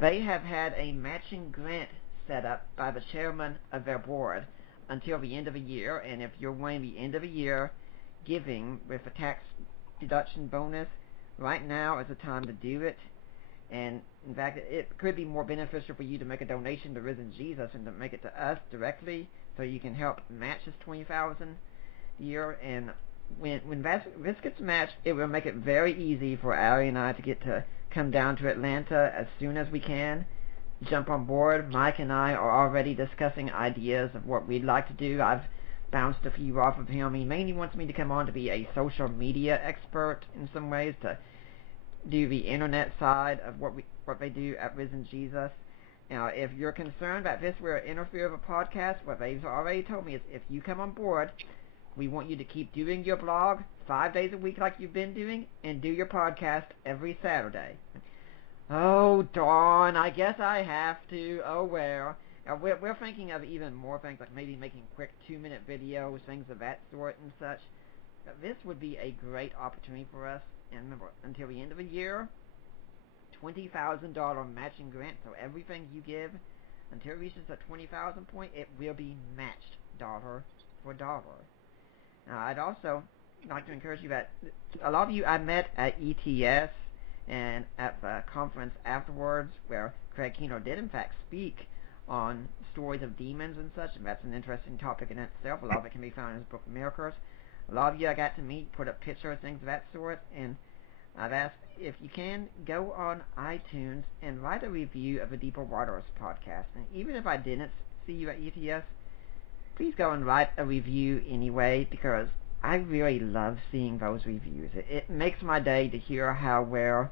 they have had a matching grant set up by the chairman of their board until the end of the year. And if you're wanting the end of the year giving with a tax deduction bonus, right now is the time to do it. And in fact, it could be more beneficial for you to make a donation to Risen Jesus and to make it to us directly, so you can help match this $20,000 a year. And when this gets matched, it will make it very easy for Allie and I to get to come down to Atlanta as soon as we can. Jump on board. Mike and I are already discussing ideas of what we'd like to do. I've bounced a few off of him. He mainly wants me to come on to be a social media expert in some ways, to do the internet side of what they do at Risen Jesus. Now, if you're concerned that this will interfere with a podcast, what they've already told me is if you come on board, we want you to keep doing your blog 5 days a week like you've been doing, and do your podcast every Saturday. Oh, darn, I guess I have to. Oh, well. We're thinking of even more things, like maybe making quick 2-minute videos, things of that sort and such. This would be a great opportunity for us. And remember, until the end of the year, $20,000 matching grant. So everything you give until it reaches the 20,000 point, it will be matched dollar for dollar. Now, I'd also like to encourage you that a lot of you I met at ETS and at the conference afterwards, where Craig Keener did in fact speak on stories of demons and such, and that's an interesting topic in itself. A lot of it can be found in his book Miracles. A lot of you I got to meet, put up pictures, things of that sort, and I've asked if you can go on iTunes and write a review of the Deeper Waters podcast. And even if I didn't see you at ETS, please go and write a review anyway, because I really love seeing those reviews. It makes my day to hear how well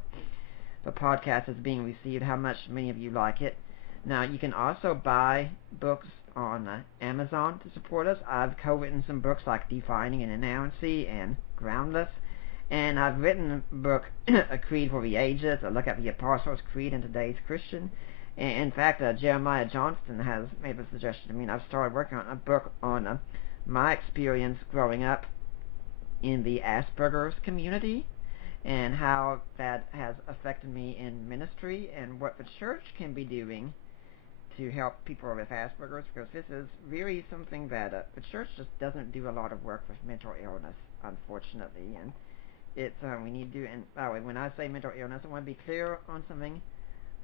the podcast is being received, how much many of you like it. Now, you can also buy books on Amazon to support us. I've co-written some books like Defining an Inerrancy and Groundless. And I've written a book, A Creed for the Ages, a look at the Apostles' Creed in today's Christian. And in fact, Jeremiah Johnston has made a suggestion to me, and I've started working on a book on my experience growing up in the Asperger's community and how that has affected me in ministry and what the church can be doing to help people with Asperger's, because this is really something that the church just doesn't do a lot of work with mental illness, unfortunately, and it's we need to do. And by the way, when I say mental illness, I want to be clear on something.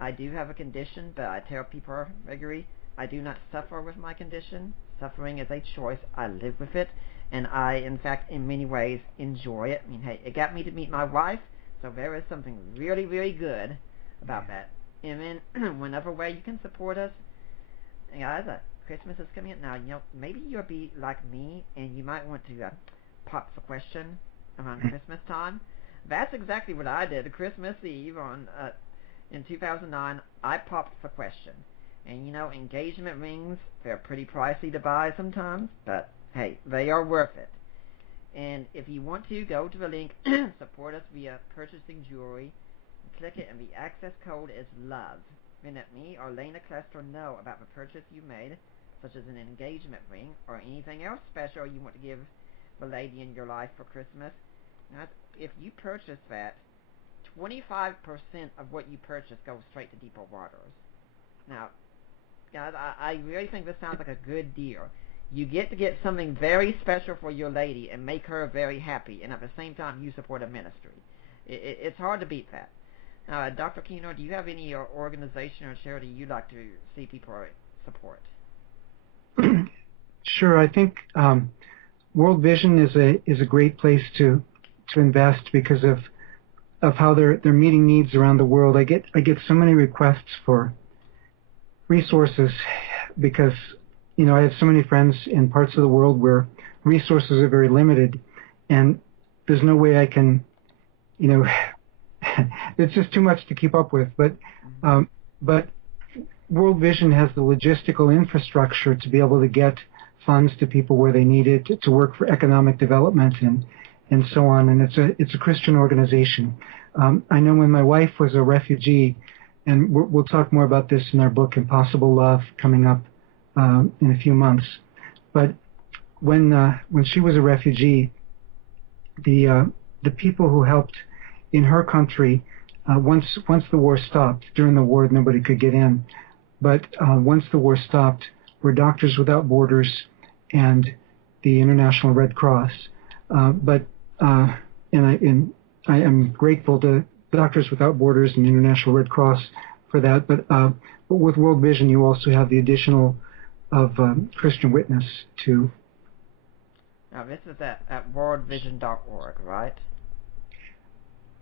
I do have a condition, but I tell people regularly, I do not suffer with my condition. Suffering is a choice. I live with it, and I, in fact, in many ways, enjoy it. I mean, hey, it got me to meet my wife, so there is something really, really good about that. And then, whenever way you can support us, guys, Christmas is coming up now. You know, maybe you'll be like me, and you might want to pop the question around Christmas time. That's exactly what I did. Christmas Eve in 2009, I popped the question. And you know, engagement rings, they're pretty pricey to buy sometimes, but hey, they are worth it. And if you want to, go to the link, support us via purchasing jewelry, click it, and the access code is LOVE. Then let me or Lena Clester know about the purchase you made, such as an engagement ring or anything else special you want to give the lady in your life for Christmas. Now, if you purchase that, 25% of what you purchase goes straight to Deeper Waters. Now, guys, I really think this sounds like a good deal. You get to get something very special for your lady and make her very happy, and at the same time you support a ministry. It's hard to beat that. Now, Dr. Kino, do you have any organization or charity you'd like to see people support? Sure. I think World Vision is a great place to invest because of how they're meeting needs around the world. I get so many requests for resources because, you know, I have so many friends in parts of the world where resources are very limited, and there's no way I can, you know, it's just too much to keep up with. But World Vision has the logistical infrastructure to be able to get funds to people where they need it, to work for economic development and so on. And it's a Christian organization. I know when my wife was a refugee, and we'll talk more about this in our book, Impossible Love, coming up in a few months. But when she was a refugee, the people who helped in her country, once the war stopped, during the war nobody could get in, but once the war stopped, were Doctors Without Borders and the International Red Cross. And I am grateful to Doctors Without Borders and the International Red Cross for that. But with World Vision, you also have the additional of Christian Witness too. Now, this is at worldvision.org, right?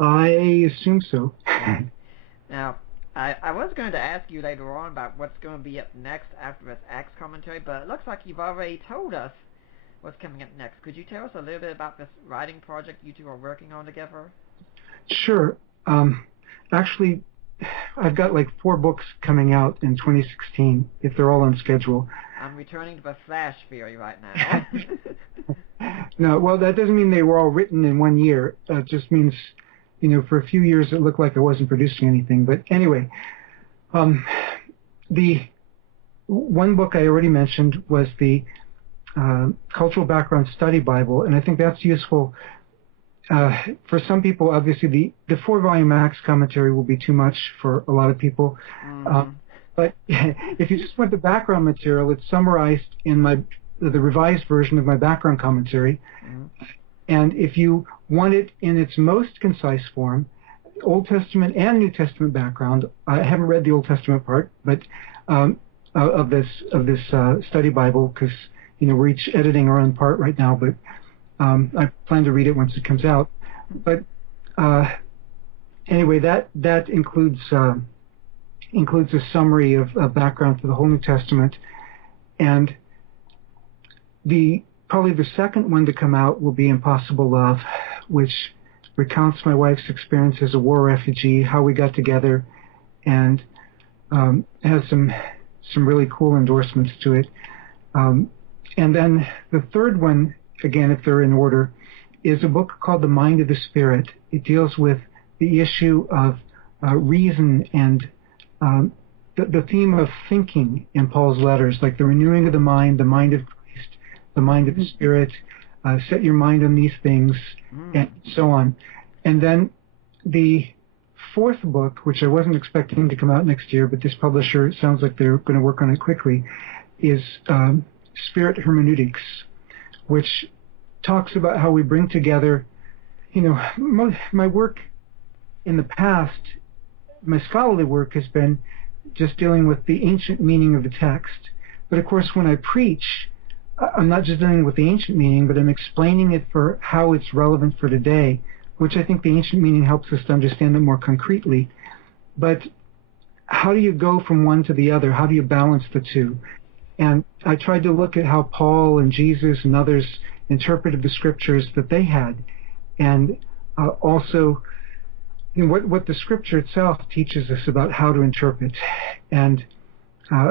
I assume so. Now, I was going to ask you later on about what's going to be up next after this Acts commentary, but it looks like you've already told us what's coming up next. Could you tell us a little bit about this writing project you two are working on together? Sure. Actually, I've got like 4 books coming out in 2016, if they're all on schedule. I'm returning to the Flash theory right now. No, well, that doesn't mean they were all written in 1 year. It just means, you know, for a few years it looked like I wasn't producing anything. But anyway, the one book I already mentioned was the Cultural Background Study Bible, and I think that's useful. For some people, obviously, the 4-volume Acts commentary will be too much for a lot of people. But if you just want the background material, it's summarized in the revised version of my background commentary. And if you want it in its most concise form, Old Testament and New Testament background, I haven't read the Old Testament part, but of this study Bible, because, you know, we're each editing our own part right now, but I plan to read it once it comes out. But anyway, that includes a summary of background for the whole New Testament, and probably the second one to come out will be Impossible Love, which recounts my wife's experience as a war refugee, how we got together, and has some really cool endorsements to it. And then the third one, again, if they're in order, is a book called The Mind of the Spirit. It deals with the issue of reason and the theme of thinking in Paul's letters, like the renewing of the mind of Christ, the mind of the Spirit, set your mind on these things, and so on. And then the fourth book, which I wasn't expecting to come out next year, but this publisher, it sounds like they're going to work on it quickly, is Spirit Hermeneutics, which talks about how we bring together, my work in the past, my scholarly work has been just dealing with the ancient meaning of the text. But of course, when I preach, I'm not just dealing with the ancient meaning, but I'm explaining it for how it's relevant for today, which I think the ancient meaning helps us to understand it more concretely. But how do you go from one to the other? How do you balance the two? And I tried to look at how Paul and Jesus and others interpreted the scriptures that they had, and also what the scripture itself teaches us about how to interpret, and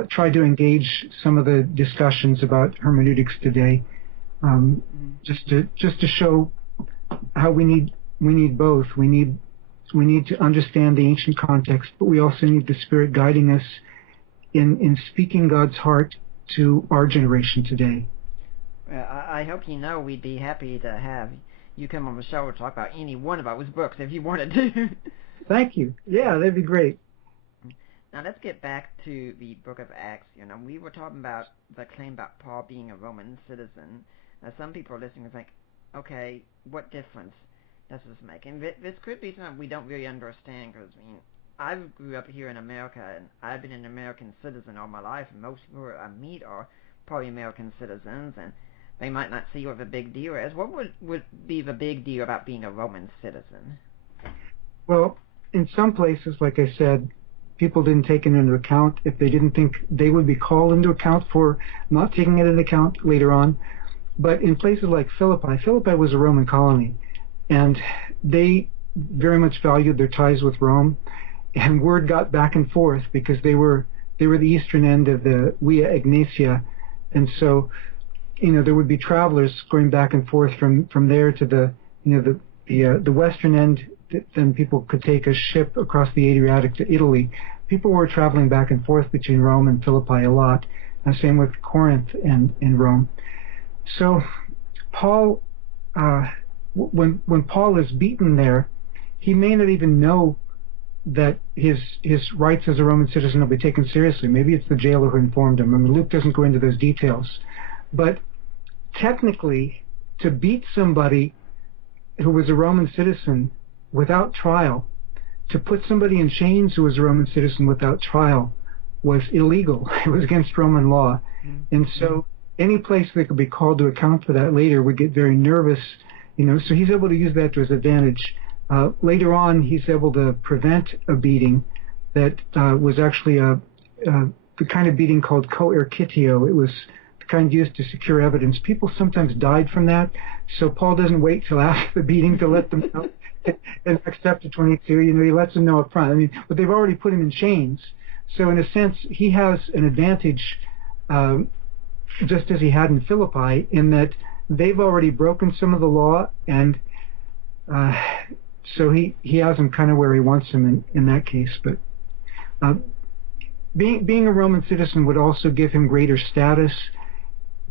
tried to engage some of the discussions about hermeneutics today, just to show how we need both. We need to understand the ancient context, but we also need the Spirit guiding us in speaking God's heart to our generation today. I hope we'd be happy to have you come on the show and talk about any one of those books if you wanted to. Thank you. Yeah, that'd be great. Now let's get back to the book of Acts. We were talking about the claim about Paul being a Roman citizen. Now some people are listening and think, okay, what difference does this make? And this could be something we don't really understand, because I grew up here in America, and I've been an American citizen all my life, and most people I meet are probably American citizens, and they might not see what the big deal is. What would be the big deal about being a Roman citizen? Well, in some places, like I said, people didn't take it into account if they didn't think they would be called into account for not taking it into account later on. But in places like Philippi was a Roman colony, and they very much valued their ties with Rome, and word got back and forth because they were the eastern end of the Via Egnatia, and so there would be travelers going back and forth from there to the western end. Then people could take a ship across the Adriatic to Italy. People were traveling back and forth between Rome and Philippi a lot, and same with Corinth and Rome. So Paul, when Paul is beaten there, he may not even know that his rights as a Roman citizen will be taken seriously. Maybe it's the jailer who informed him. Luke doesn't go into those details. But technically, to beat somebody who was a Roman citizen without trial, to put somebody in chains who was a Roman citizen without trial, was illegal. It was against Roman law. And so any place they could be called to account for that later would get very nervous, so he's able to use that to his advantage. Later on, he's able to prevent a beating that was actually the kind of beating called coercitio. It was the kind used to secure evidence. People sometimes died from that, so Paul doesn't wait till after the beating to let them know. In Acts chapter 22, he lets them know up front. But they've already put him in chains. So in a sense, he has an advantage, just as he had in Philippi, in that they've already broken some of the law, and so he has him kind of where he wants him in that case. But being a Roman citizen would also give him greater status.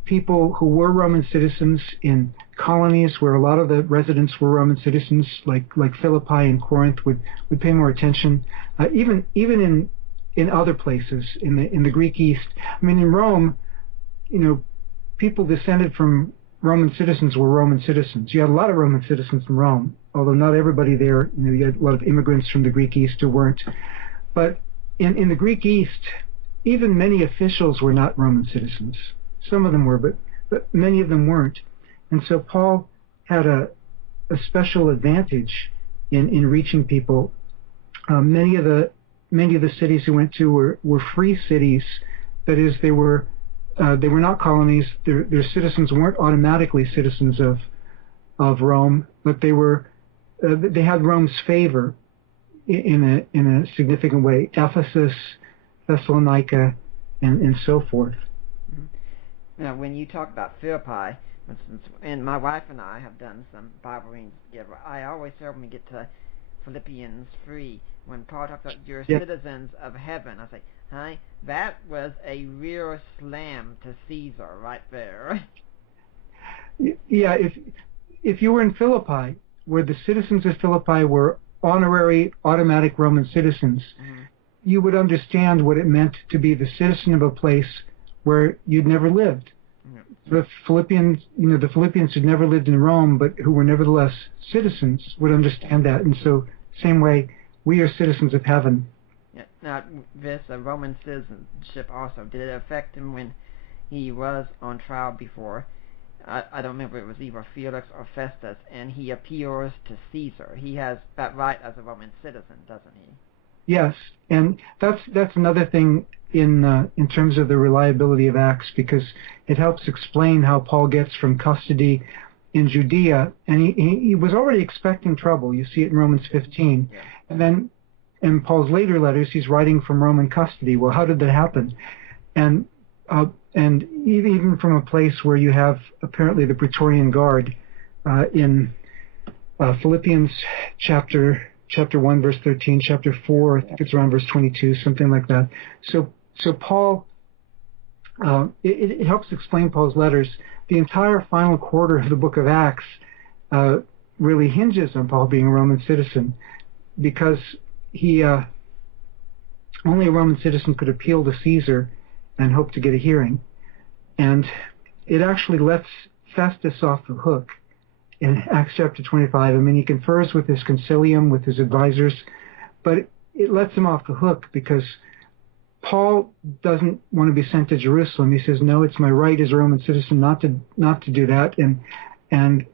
People who were Roman citizens in colonies where a lot of the residents were Roman citizens, like Philippi and Corinth, would pay more attention. Even in other places in the Greek East. In Rome, people descended from Roman citizens were Roman citizens. You had a lot of Roman citizens in Rome, although not everybody there. You had a lot of immigrants from the Greek East who weren't. But in the Greek East, even many officials were not Roman citizens. Some of them were, but many of them weren't. And so Paul had a special advantage in reaching people. Many of the cities he went to were free cities. That is, they were not colonies. Their citizens weren't automatically citizens of Rome, but they had Rome's favor in a significant way. Ephesus, Thessalonica, and so forth. Now, when you talk about Philippi, for instance, and my wife and I have done some Bible readings together, I always say when we get to Philippians 3, when Paul talks about you're citizens of heaven, I say, hi, that was a real slam to Caesar right there. Yeah, if you were in Philippi, where the citizens of Philippi were honorary, automatic Roman citizens, you would understand what it meant to be the citizen of a place where you'd never lived. The Philippians who'd never lived in Rome, but who were nevertheless citizens, would understand that. And so, same way, we are citizens of heaven. Yeah. Now, this Roman citizenship also, did it affect him when he was on trial before? I don't remember, it was either Felix or Festus, and he appeals to Caesar. He has that right as a Roman citizen, doesn't he? Yes, and that's another thing in terms of the reliability of Acts, because it helps explain how Paul gets from custody in Judea, and he was already expecting trouble. You see it in Romans 15, and then in Paul's later letters, he's writing from Roman custody. Well, how did that happen? And even from a place where you have apparently the Praetorian Guard in Philippians chapter 1, verse 13, chapter 4, I think it's around verse 22, something like that. So Paul, it helps explain Paul's letters. The entire final quarter of the book of Acts really hinges on Paul being a Roman citizen, because he only a Roman citizen could appeal to Caesar and hope to get a hearing. And it actually lets Festus off the hook in Acts chapter 25. I mean, he confers with his concilium, with his advisors, but it lets him off the hook because Paul doesn't want to be sent to Jerusalem. He says, no, it's my right as a Roman citizen not to do that. And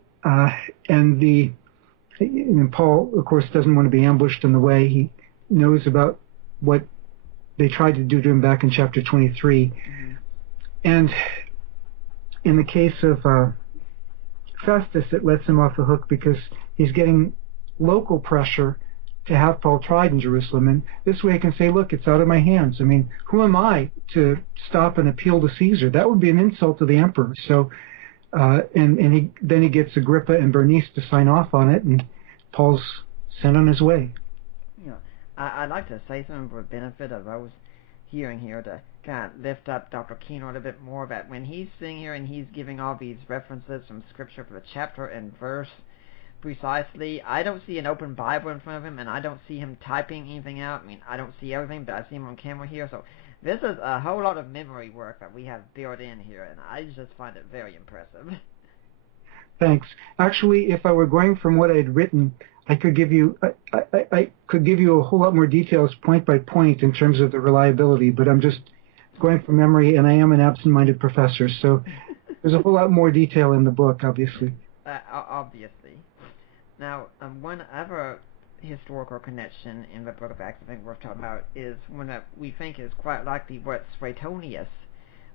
Paul, of course, doesn't want to be ambushed in the way. He knows about what they tried to do to him back in chapter 23. And in the case of Festus, it lets him off the hook because he's getting local pressure to have Paul tried in Jerusalem. And this way he can say, look, it's out of my hands. I mean, who am I to stop an appeal to Caesar? That would be an insult to the emperor. So, then he gets Agrippa and Bernice to sign off on it, and Paul's sent on his way. You know, I'd like to say something for the benefit of those hearing here to kind of lift up Dr. Keener a little bit more, that when he's sitting here and he's giving all these references from Scripture for the chapter and verse precisely, I don't see an open Bible in front of him, and I don't see him typing anything out. I mean, I don't see everything, but I see him on camera here, so this is a whole lot of memory work that we have built in here, and I just find it very impressive. Thanks. Actually, if I were going from what I had written, I could give you I could give you a whole lot more details point by point in terms of the reliability, but I'm just going from memory, and I am an absent-minded professor, so there's a whole lot more detail in the book, obviously. Obviously. Now, one other historical connection in the book of Acts I think worth talking about is one that we think is quite likely what Suetonius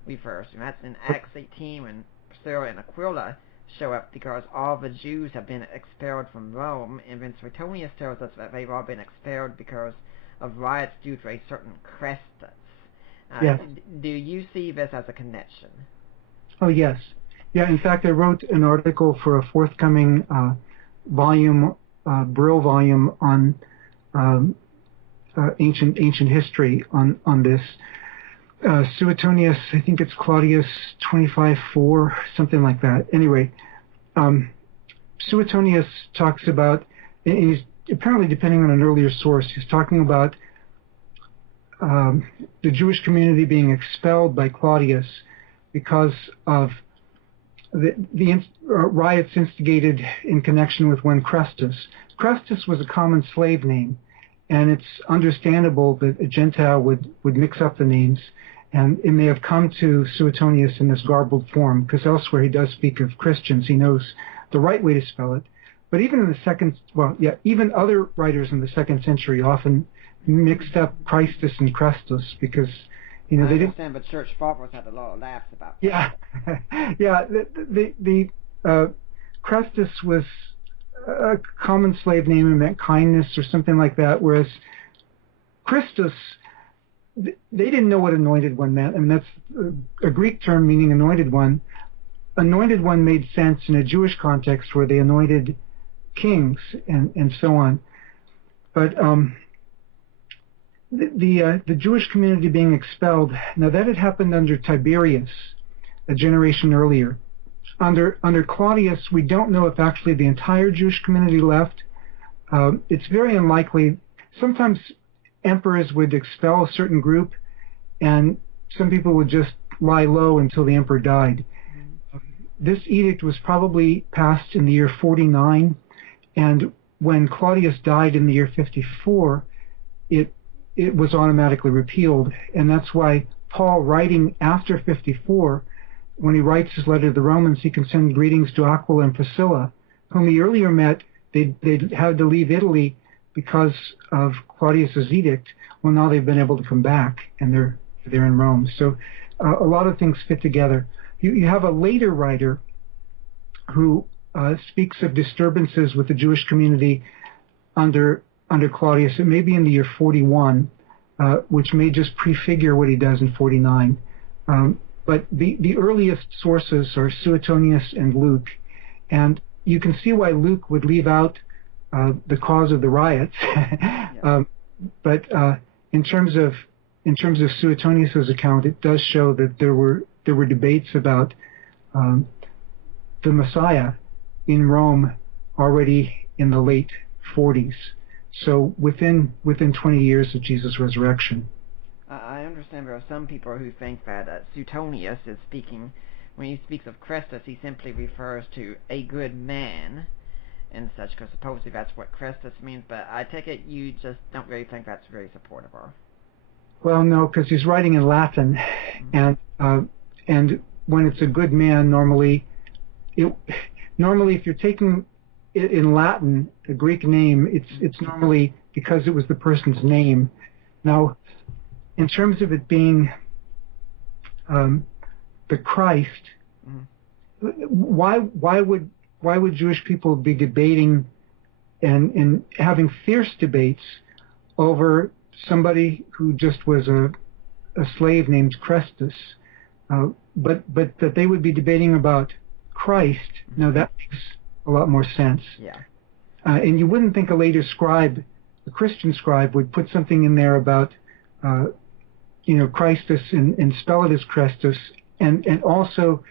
refers to. And that's in Acts 18 when Priscilla and Aquila show up because all the Jews have been expelled from Rome, and then Suetonius tells us that they've all been expelled because of riots due to a certain Chrestus. Yes. Do you see this as a connection? Oh, yes. Yeah, in fact, I wrote an article for a forthcoming volume, Brill volume on ancient history on this. Suetonius, I think it's Claudius 25:4, something like that. Anyway, Suetonius talks about, and he's apparently depending on an earlier source, he's talking about the Jewish community being expelled by Claudius because of the riots instigated in connection with one Chrestus. Chrestus was a common slave name, and it's understandable that a Gentile would mix up the names, and it may have come to Suetonius in this garbled form, because elsewhere he does speak of Christians. He knows the right way to spell it. But even in the even other writers in the 2nd century often mixed up Christus and Chrestus because, they didn't. I understand, but church fathers had a lot of laughs about that. Yeah, yeah. The Chrestus was a common slave name and meant kindness or something like that, whereas Christus, they didn't know what anointed one meant. I mean, that's a Greek term meaning anointed one. Anointed one made sense in a Jewish context where they anointed kings and so on. But the Jewish community being expelled, now that had happened under Tiberius, a generation earlier. under Claudius, we don't know if actually the entire Jewish community left. It's very unlikely. Sometimes emperors would expel a certain group, and some people would just lie low until the emperor died. This edict was probably passed in the year 49, and when Claudius died in the year 54, it was automatically repealed, and that's why Paul, writing after 54, when he writes his letter to the Romans, he can send greetings to Aquila and Priscilla, whom he earlier met. They had to leave Italy because of Claudius's edict. Well, now they've been able to come back, and they're in Rome. So a lot of things fit together. You have a later writer who speaks of disturbances with the Jewish community under Claudius. It may be in the year 41, which may just prefigure what he does in 49. But the earliest sources are Suetonius and Luke, and you can see why Luke would leave out the cause of the riots. But in terms of Suetonius's account, it does show that there were debates about the Messiah in Rome already in the late 40s. So within 20 years of Jesus' resurrection. I understand there are some people who think that Suetonius is speaking, when he speaks of Christus, he simply refers to a good man and such, because supposedly that's what Christus means, but I take it you just don't really think that's very supportive of. Well, no, because he's writing in Latin, and when it's a good man, normally if you're taking it in Latin, a Greek name, it's normally because it was the person's name. Now, in terms of it being the Christ, why would Jewish people be debating and having fierce debates over somebody who just was a slave named Chrestus, but that they would be debating about Christ? Now that makes a lot more sense. Yeah. And you wouldn't think a later scribe, a Christian scribe, would put something in there about Christus and spell it as Christus, and also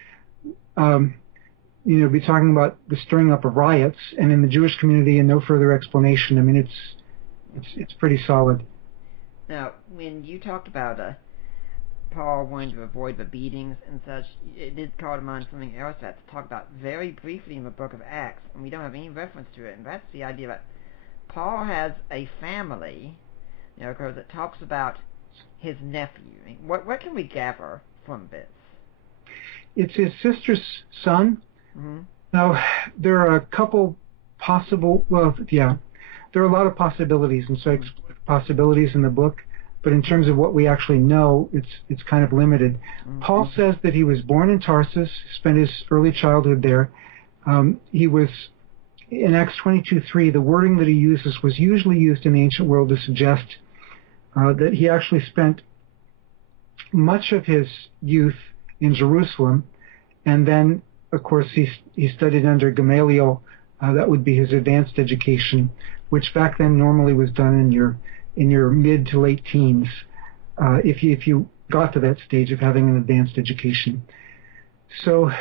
be talking about the stirring up of riots, and in the Jewish community, and no further explanation. I mean, it's pretty solid. Now, when you talked about Paul wanting to avoid the beatings and such, it did call to mind something else that's talked about very briefly in the book of Acts, and we don't have any reference to it, and that's the idea that Paul has a family, because it talks about his nephew. What can we gather from this? It's his sister's son. Mm-hmm. Now, there are a couple possible, there are a lot of possibilities, and so I explore possibilities in the book, but in terms of what we actually know, it's kind of limited. Mm-hmm. Paul says that he was born in Tarsus, spent his early childhood there. He was, in Acts 22:3, the wording that he uses was usually used in the ancient world to suggest that he actually spent much of his youth in Jerusalem, and then, of course, he studied under Gamaliel. That would be his advanced education, which back then normally was done in your mid to late teens, if you got to that stage of having an advanced education. So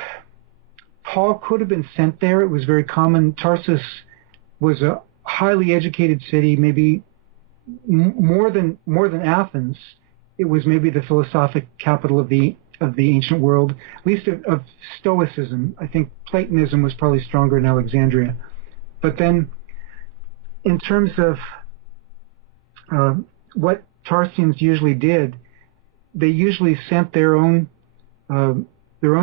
Paul could have been sent there. It was very common. Tarsus was a highly educated city, maybe more than Athens. It was maybe the philosophic capital of the ancient world, at least of Stoicism. I think Platonism was probably stronger in Alexandria. But then, in terms of what Tarsians usually did, they usually sent their own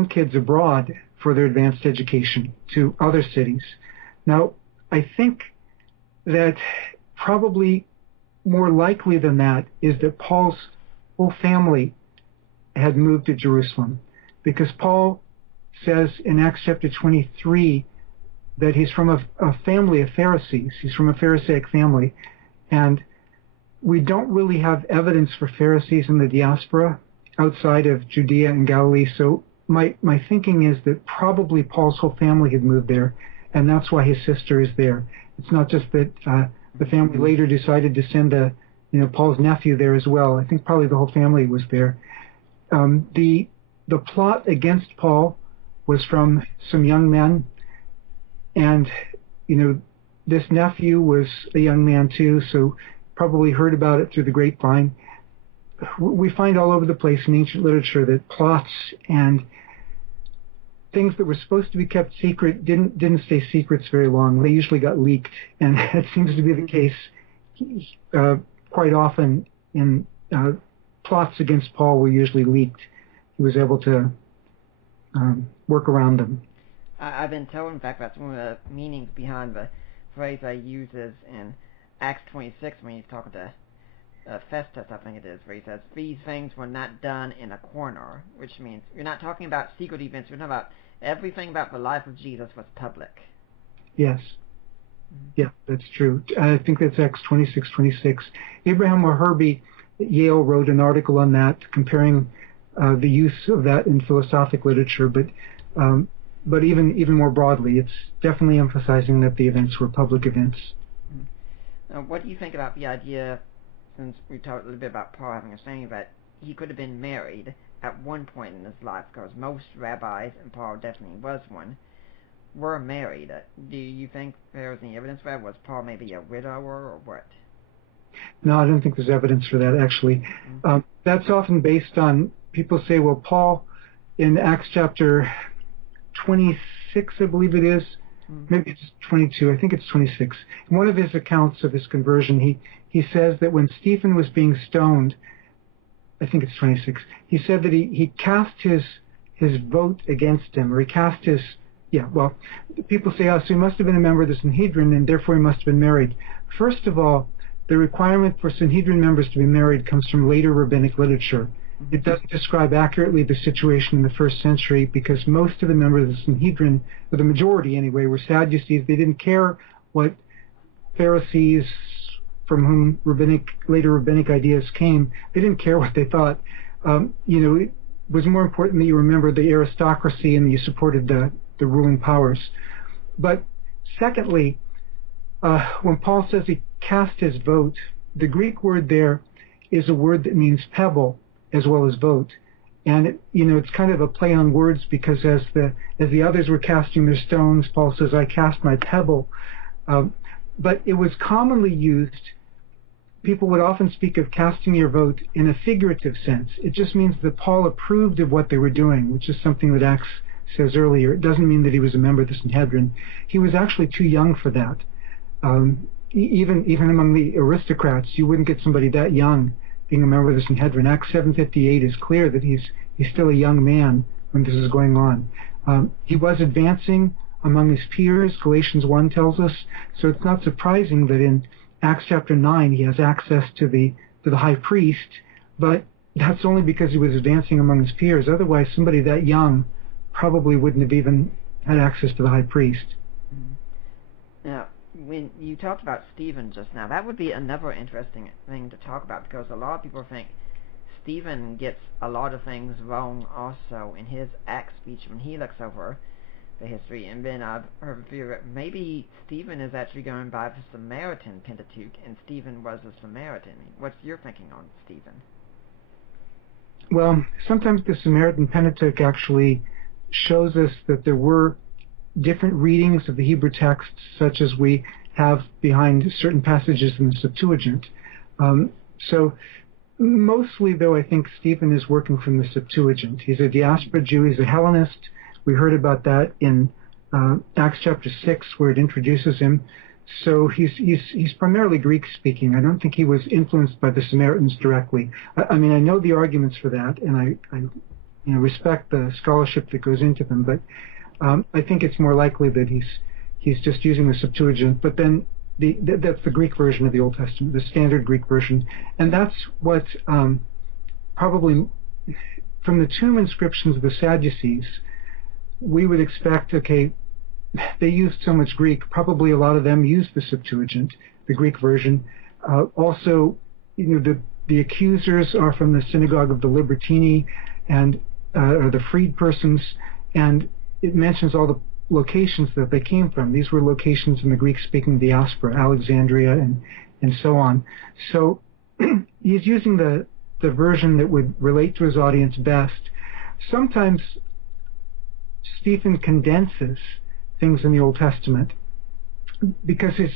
kids abroad for their advanced education to other cities. Now, I think that probably more likely than that is that Paul's whole family had moved to Jerusalem, because Paul says in Acts chapter 23 that he's from a family of Pharisees. He's from a Pharisaic family, and we don't really have evidence for Pharisees in the diaspora outside of Judea and Galilee. So my thinking is that probably Paul's whole family had moved there, and that's why his sister is there. It's not just that the family later decided to send Paul's nephew there as well. I think probably the whole family was there. The plot against Paul was from some young men, and this nephew was a young man too, so probably heard about it through the grapevine. We find all over the place in ancient literature that plots and things that were supposed to be kept secret didn't stay secrets very long. They usually got leaked, and that seems to be the case quite often. In plots against Paul were usually leaked. He was able to work around them. I've been told, in fact, that's one of the meanings behind the phrase I uses in Acts 26 when he's talking to Festus, I think it is, where he says, "These things were not done in a corner," which means you're not talking about secret events, you're talking about everything about the life of Jesus was public. Yes. Yeah, that's true. I think that's Acts 26:26. Abraham O'Herby at Yale wrote an article on that, comparing the use of that in philosophic literature, but even more broadly, it's definitely emphasizing that the events were public events. Now, what do you think about the idea, since we talked a little bit about Paul having a saying that he could have been married at one point in his life, because most rabbis, and Paul definitely was one, were married. Do you think there was any evidence for that? Was Paul maybe a widower or what? No, I don't think there's evidence for that, actually. That's often based on, people say, well, Paul, in Acts chapter 26, I believe it is, maybe it's 22, I think it's 26. In one of his accounts of his conversion, he says that when Stephen was being stoned, I think it's 26, he said that he cast his vote against him, or he cast his, people say, so he must have been a member of the Sanhedrin, and therefore he must have been married. First of all, the requirement for Sanhedrin members to be married comes from later rabbinic literature. It doesn't describe accurately the situation in the first century, because most of the members of the Sanhedrin, or the majority anyway, were Sadducees. They didn't care what Pharisees, from whom later rabbinic ideas came, they didn't care what they thought. It was more important that you remember the aristocracy and that you supported the ruling powers. But secondly, when Paul says he cast his vote, the Greek word there is a word that means pebble as well as vote. And it's kind of a play on words, because as the others were casting their stones, Paul says, I cast my pebble. But it was commonly used. People would often speak of casting your vote in a figurative sense. It just means that Paul approved of what they were doing, which is something that Acts says earlier. It doesn't mean that he was a member of the Sanhedrin. He was actually too young for that. Even among the aristocrats, you wouldn't get somebody that young being a member of the Sanhedrin. Acts 7:58 is clear that he's still a young man when this is going on. He was advancing among his peers, Galatians 1 tells us, so it's not surprising that in Acts chapter 9 he has access to the high priest, but that's only because he was advancing among his peers. Otherwise, somebody that young probably wouldn't have even had access to the high priest. Now, when you talked about Stephen just now, that would be another interesting thing to talk about, because a lot of people think Stephen gets a lot of things wrong also in his Acts speech when he looks over the history. And then I've heard a theory that maybe Stephen is actually going by the Samaritan Pentateuch, and Stephen was a Samaritan. What's your thinking on Stephen? Well, sometimes the Samaritan Pentateuch actually shows us that there were different readings of the Hebrew text, such as we have behind certain passages in the Septuagint. So mostly, though, I think Stephen is working from the Septuagint. He's a diaspora Jew. He's a Hellenist. We heard about that in Acts chapter 6, where it introduces him. So he's primarily Greek-speaking. I don't think he was influenced by the Samaritans directly. I mean, I know the arguments for that, and I respect the scholarship that goes into them, but I think it's more likely that he's just using the Septuagint. But then that's the Greek version of the Old Testament, the standard Greek version, and that's what probably from the tomb inscriptions of the Sadducees we would expect. Okay, they used so much Greek. Probably a lot of them used the Septuagint, the Greek version. Also, the accusers are from the synagogue of the Libertini and or the freed persons, and it mentions all the locations that they came from. These were locations in the Greek-speaking diaspora, Alexandria and so on. So he's using the version that would relate to his audience best. Sometimes Stephen condenses things in the Old Testament, because his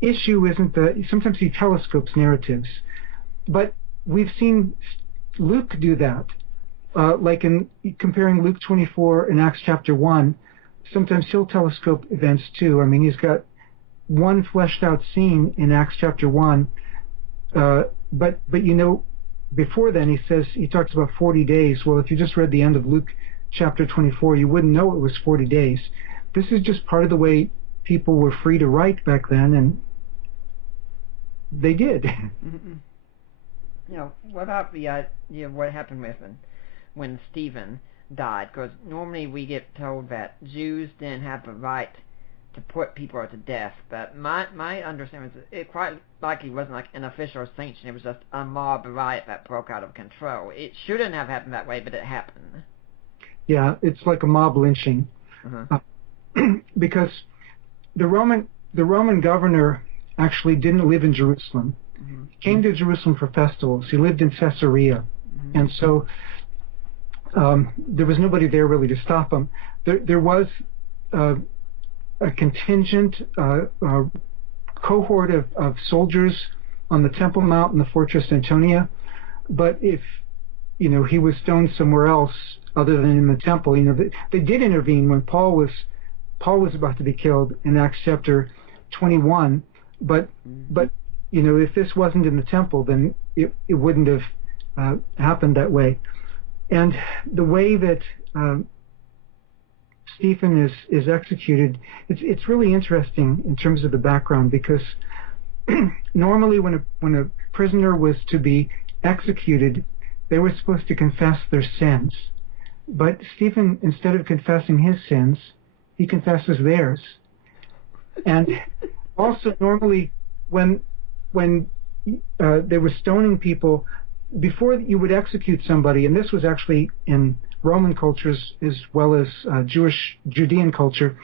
issue isn't sometimes he telescopes narratives, but we've seen Luke do that, like in comparing Luke 24 and Acts chapter 1. Sometimes he'll telescope events too. I mean, he's got one fleshed out scene in Acts chapter 1, but before then he talks about 40 days. Well, if you just read the end of Luke chapter 24, you wouldn't know it was 40 days. This is just part of the way people were free to write back then, and they did. What about what happened when Stephen died? Because normally we get told that Jews didn't have the right to put people to death, but my understanding is it quite likely wasn't like an official sanction. It was just a mob riot that broke out of control. It shouldn't have happened that way, but it happened. Yeah, it's like a mob lynching, because the Roman governor actually didn't live in Jerusalem. He came to Jerusalem for festivals. He lived in Caesarea, and so there was nobody there really to stop him. There was a contingent cohort of soldiers on the Temple Mount and the Fortress Antonia, but if he was stoned somewhere else other than in the temple, they did intervene when Paul was about to be killed in Acts chapter 21, but if this wasn't in the temple, then it wouldn't have happened that way. And the way that Stephen is executed, it's really interesting in terms of the background, because normally when a prisoner was to be executed, they were supposed to confess their sins. But Stephen, instead of confessing his sins, he confesses theirs. And also normally when they were stoning people, before you would execute somebody, and this was actually in Roman cultures as well as Judean culture,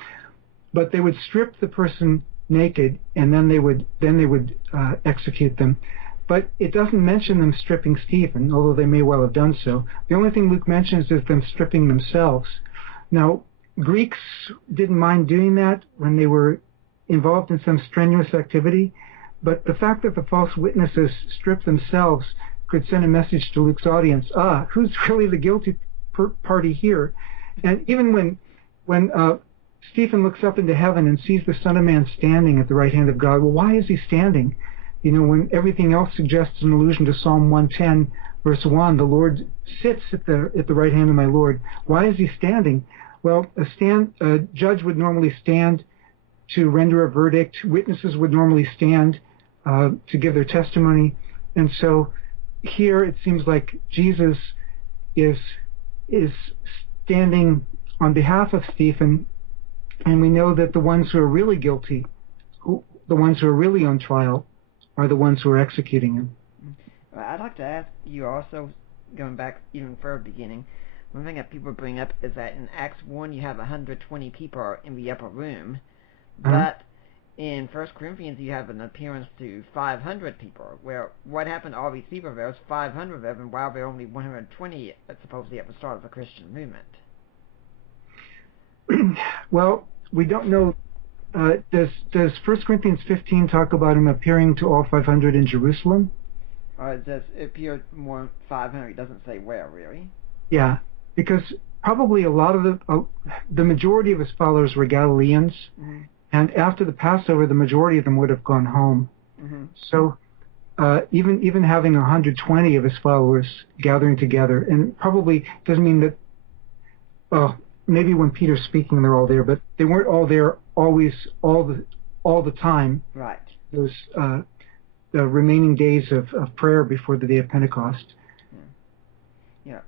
but they would strip the person naked, and then they would execute them. But it doesn't mention them stripping Stephen, although they may well have done so. The only thing Luke mentions is them stripping themselves. Now, Greeks didn't mind doing that when they were involved in some strenuous activity, but the fact that the false witnesses stripped themselves could send a message to Luke's audience, who's really the guilty party here? And even when Stephen looks up into heaven and sees the Son of Man standing at the right hand of God, well, why is he standing? When everything else suggests an allusion to Psalm 110, verse 1, the Lord sits at the right hand of my Lord. Why is he standing? Well, a judge would normally stand to render a verdict. Witnesses would normally stand to give their testimony. And so here it seems like Jesus is standing on behalf of Stephen, and we know that the ones who are really guilty, the ones who are really on trial, are the ones who are executing him. Well, I'd like to ask you also, going back even further beginning, one thing that people bring up is that in Acts 1 you have 120 people in the upper room, but in 1 Corinthians you have an appearance to 500 people, where what happened to all these people? There was 500 of them, while there were only 120 supposedly at the start of the Christian movement. Well, we don't know. Does 1 Corinthians 15 talk about him appearing to all 500 in Jerusalem? It does appear more 500. It doesn't say where, really. Yeah, because probably a lot of the majority of his followers were Galileans, and after the Passover, the majority of them would have gone home. So even having 120 of his followers gathering together, and probably doesn't mean that. Well, maybe when Peter's speaking, they're all there, but they weren't all there always, all the time. Right. Those the remaining days of prayer before the day of Pentecost. Yeah.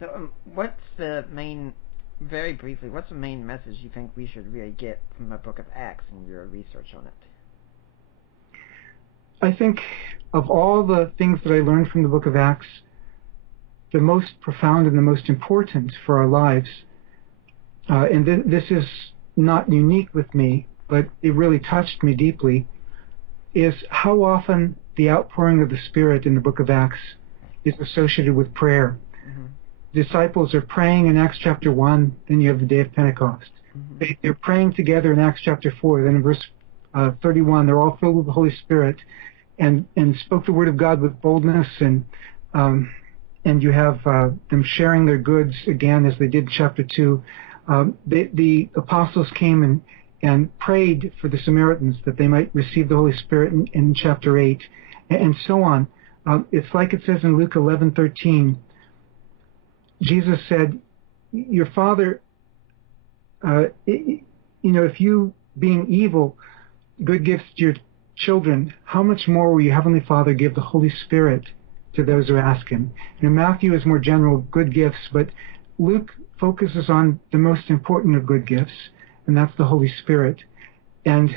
So what's the main, very briefly, what's the main message you think we should really get from the book of Acts and your research on it? I think of all the things that I learned from the book of Acts, the most profound and the most important for our lives, and this is not unique with me, but it really touched me deeply, is how often the outpouring of the Spirit in the book of Acts is associated with prayer. disciples are praying in Acts chapter 1, then you have the day of Pentecost. They're praying together in Acts chapter 4, then in verse 31, they're all filled with the Holy Spirit and spoke the word of God with boldness, and you have them sharing their goods again as they did in chapter 2. The apostles came and prayed for the Samaritans that they might receive the Holy Spirit in chapter 8, and so on. It's like it says in Luke 11:13. Jesus said, your Father, if you, being evil, good gifts to your children, how much more will your Heavenly Father give the Holy Spirit to those who ask Him? Matthew is more general, good gifts, but Luke focuses on the most important of good gifts, and that's the Holy Spirit. And,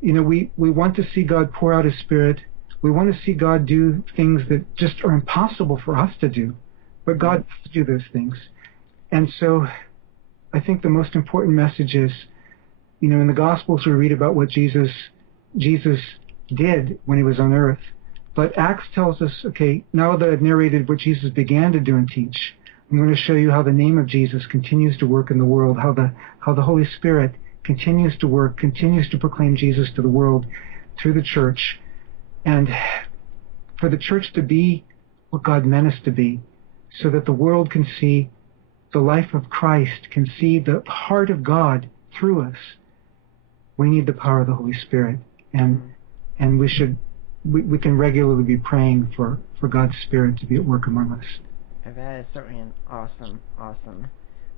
we want to see God pour out His Spirit. We want to see God do things that just are impossible for us to do. But God does do those things. And so I think the most important message is, in the Gospels we read about what Jesus did when He was on earth. But Acts tells us, okay, now that I've narrated what Jesus began to do and teach, I'm going to show you how the name of Jesus continues to work in the world, how the Holy Spirit continues to work, continues to proclaim Jesus to the world through the church. And for the church to be what God meant us to be, so that the world can see the life of Christ, can see the heart of God through us, we need the power of the Holy Spirit. And we can regularly be praying for God's Spirit to be at work among us. That is certainly an awesome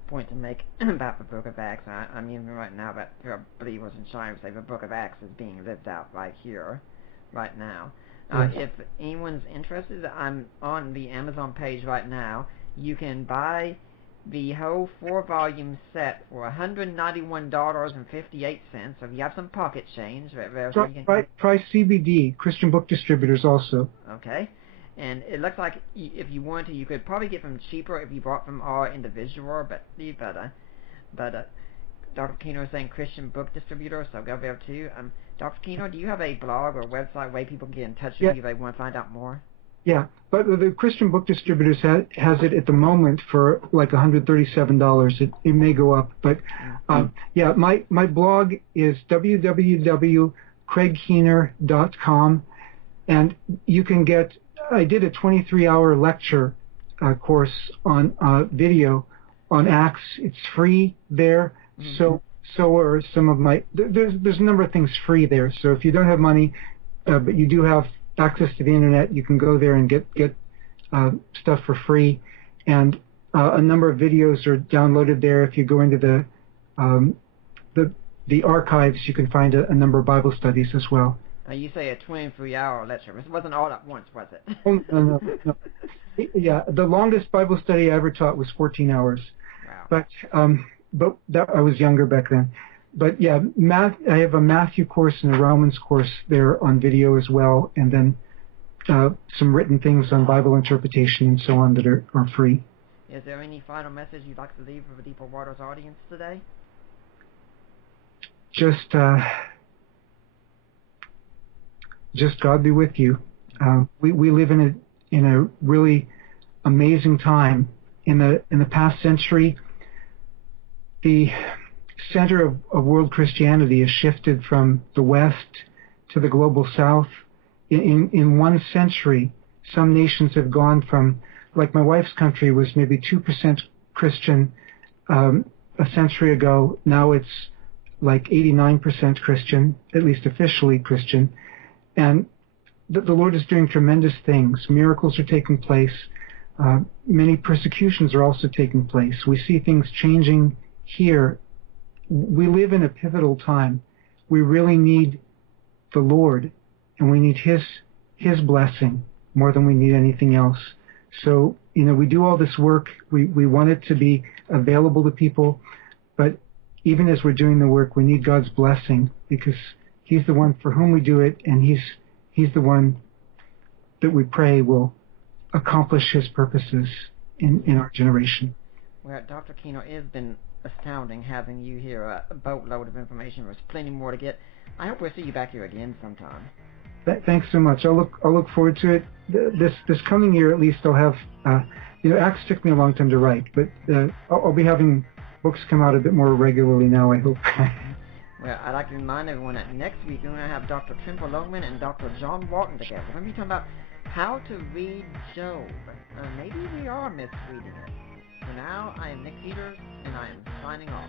point to make about the Book of Acts. I'm even right now that there are believers in China who say the Book of Acts is being lived out right here, right now. If anyone's interested, I'm on the Amazon page right now. You can buy the whole 4-volume set for $191.58. So if you have some pocket change, try CBD, Christian Book Distributors also. Okay. And it looks like if you want to, you could probably get them cheaper if you bought from our individual, but Dr. Keno is saying Christian Book Distributor, so go there too. Dr. Keno, do you have a blog or website where people can get in touch with you if they want to find out more? Yeah, but the Christian Book Distributors has it at the moment for like $137. It may go up, but my blog is www.craigkeener.com, and you can get. I did a 23-hour lecture course on video on Acts. It's free there. So are some of my. There's a number of things free there. So if you don't have money, but you do have access to the internet, you can go there and get stuff for free. And a number of videos are downloaded there. If you go into the archives, you can find a number of Bible studies as well. You say a 23-hour lecture. It wasn't all at once, was it? Oh, no. Yeah, the longest Bible study I ever taught was 14 hours. Wow. But I was younger back then. But yeah, I have a Matthew course and a Romans course there on video as well, and then some written things on Bible interpretation and so on that are free. Is there any final message you'd like to leave for the Deeper Waters audience today? Just God be with you. We live in a really amazing time. In the past century, the center of world Christianity has shifted from the West to the global South. In one century, some nations have gone from, like my wife's country was maybe 2% Christian a century ago. Now it's like 89% Christian, at least officially Christian. And the Lord is doing tremendous things. Miracles are taking place. Many persecutions are also taking place. We see things changing here. We live in a pivotal time. We really need the Lord, and we need His blessing more than we need anything else. So, we do all this work. We want it to be available to people, but even as we're doing the work, we need God's blessing, because He's the one for whom we do it, and He's the one that we pray will accomplish His purposes in our generation. Well, Dr. Keno, it has been astounding having you here. A boatload of information. There's plenty more to get. I hope we'll see you back here again sometime. Thanks so much. I'll look forward to it. This coming year, at least, I'll have Acts took me a long time to write, but I'll be having books come out a bit more regularly now, I hope. Well, I'd like to remind everyone that next week we're going to have Dr. Trimper Longman and Dr. John Walton together. We're going to be talking about how to read Job. Maybe we are misreading it. For now, I am Nick Peters, and I am signing off.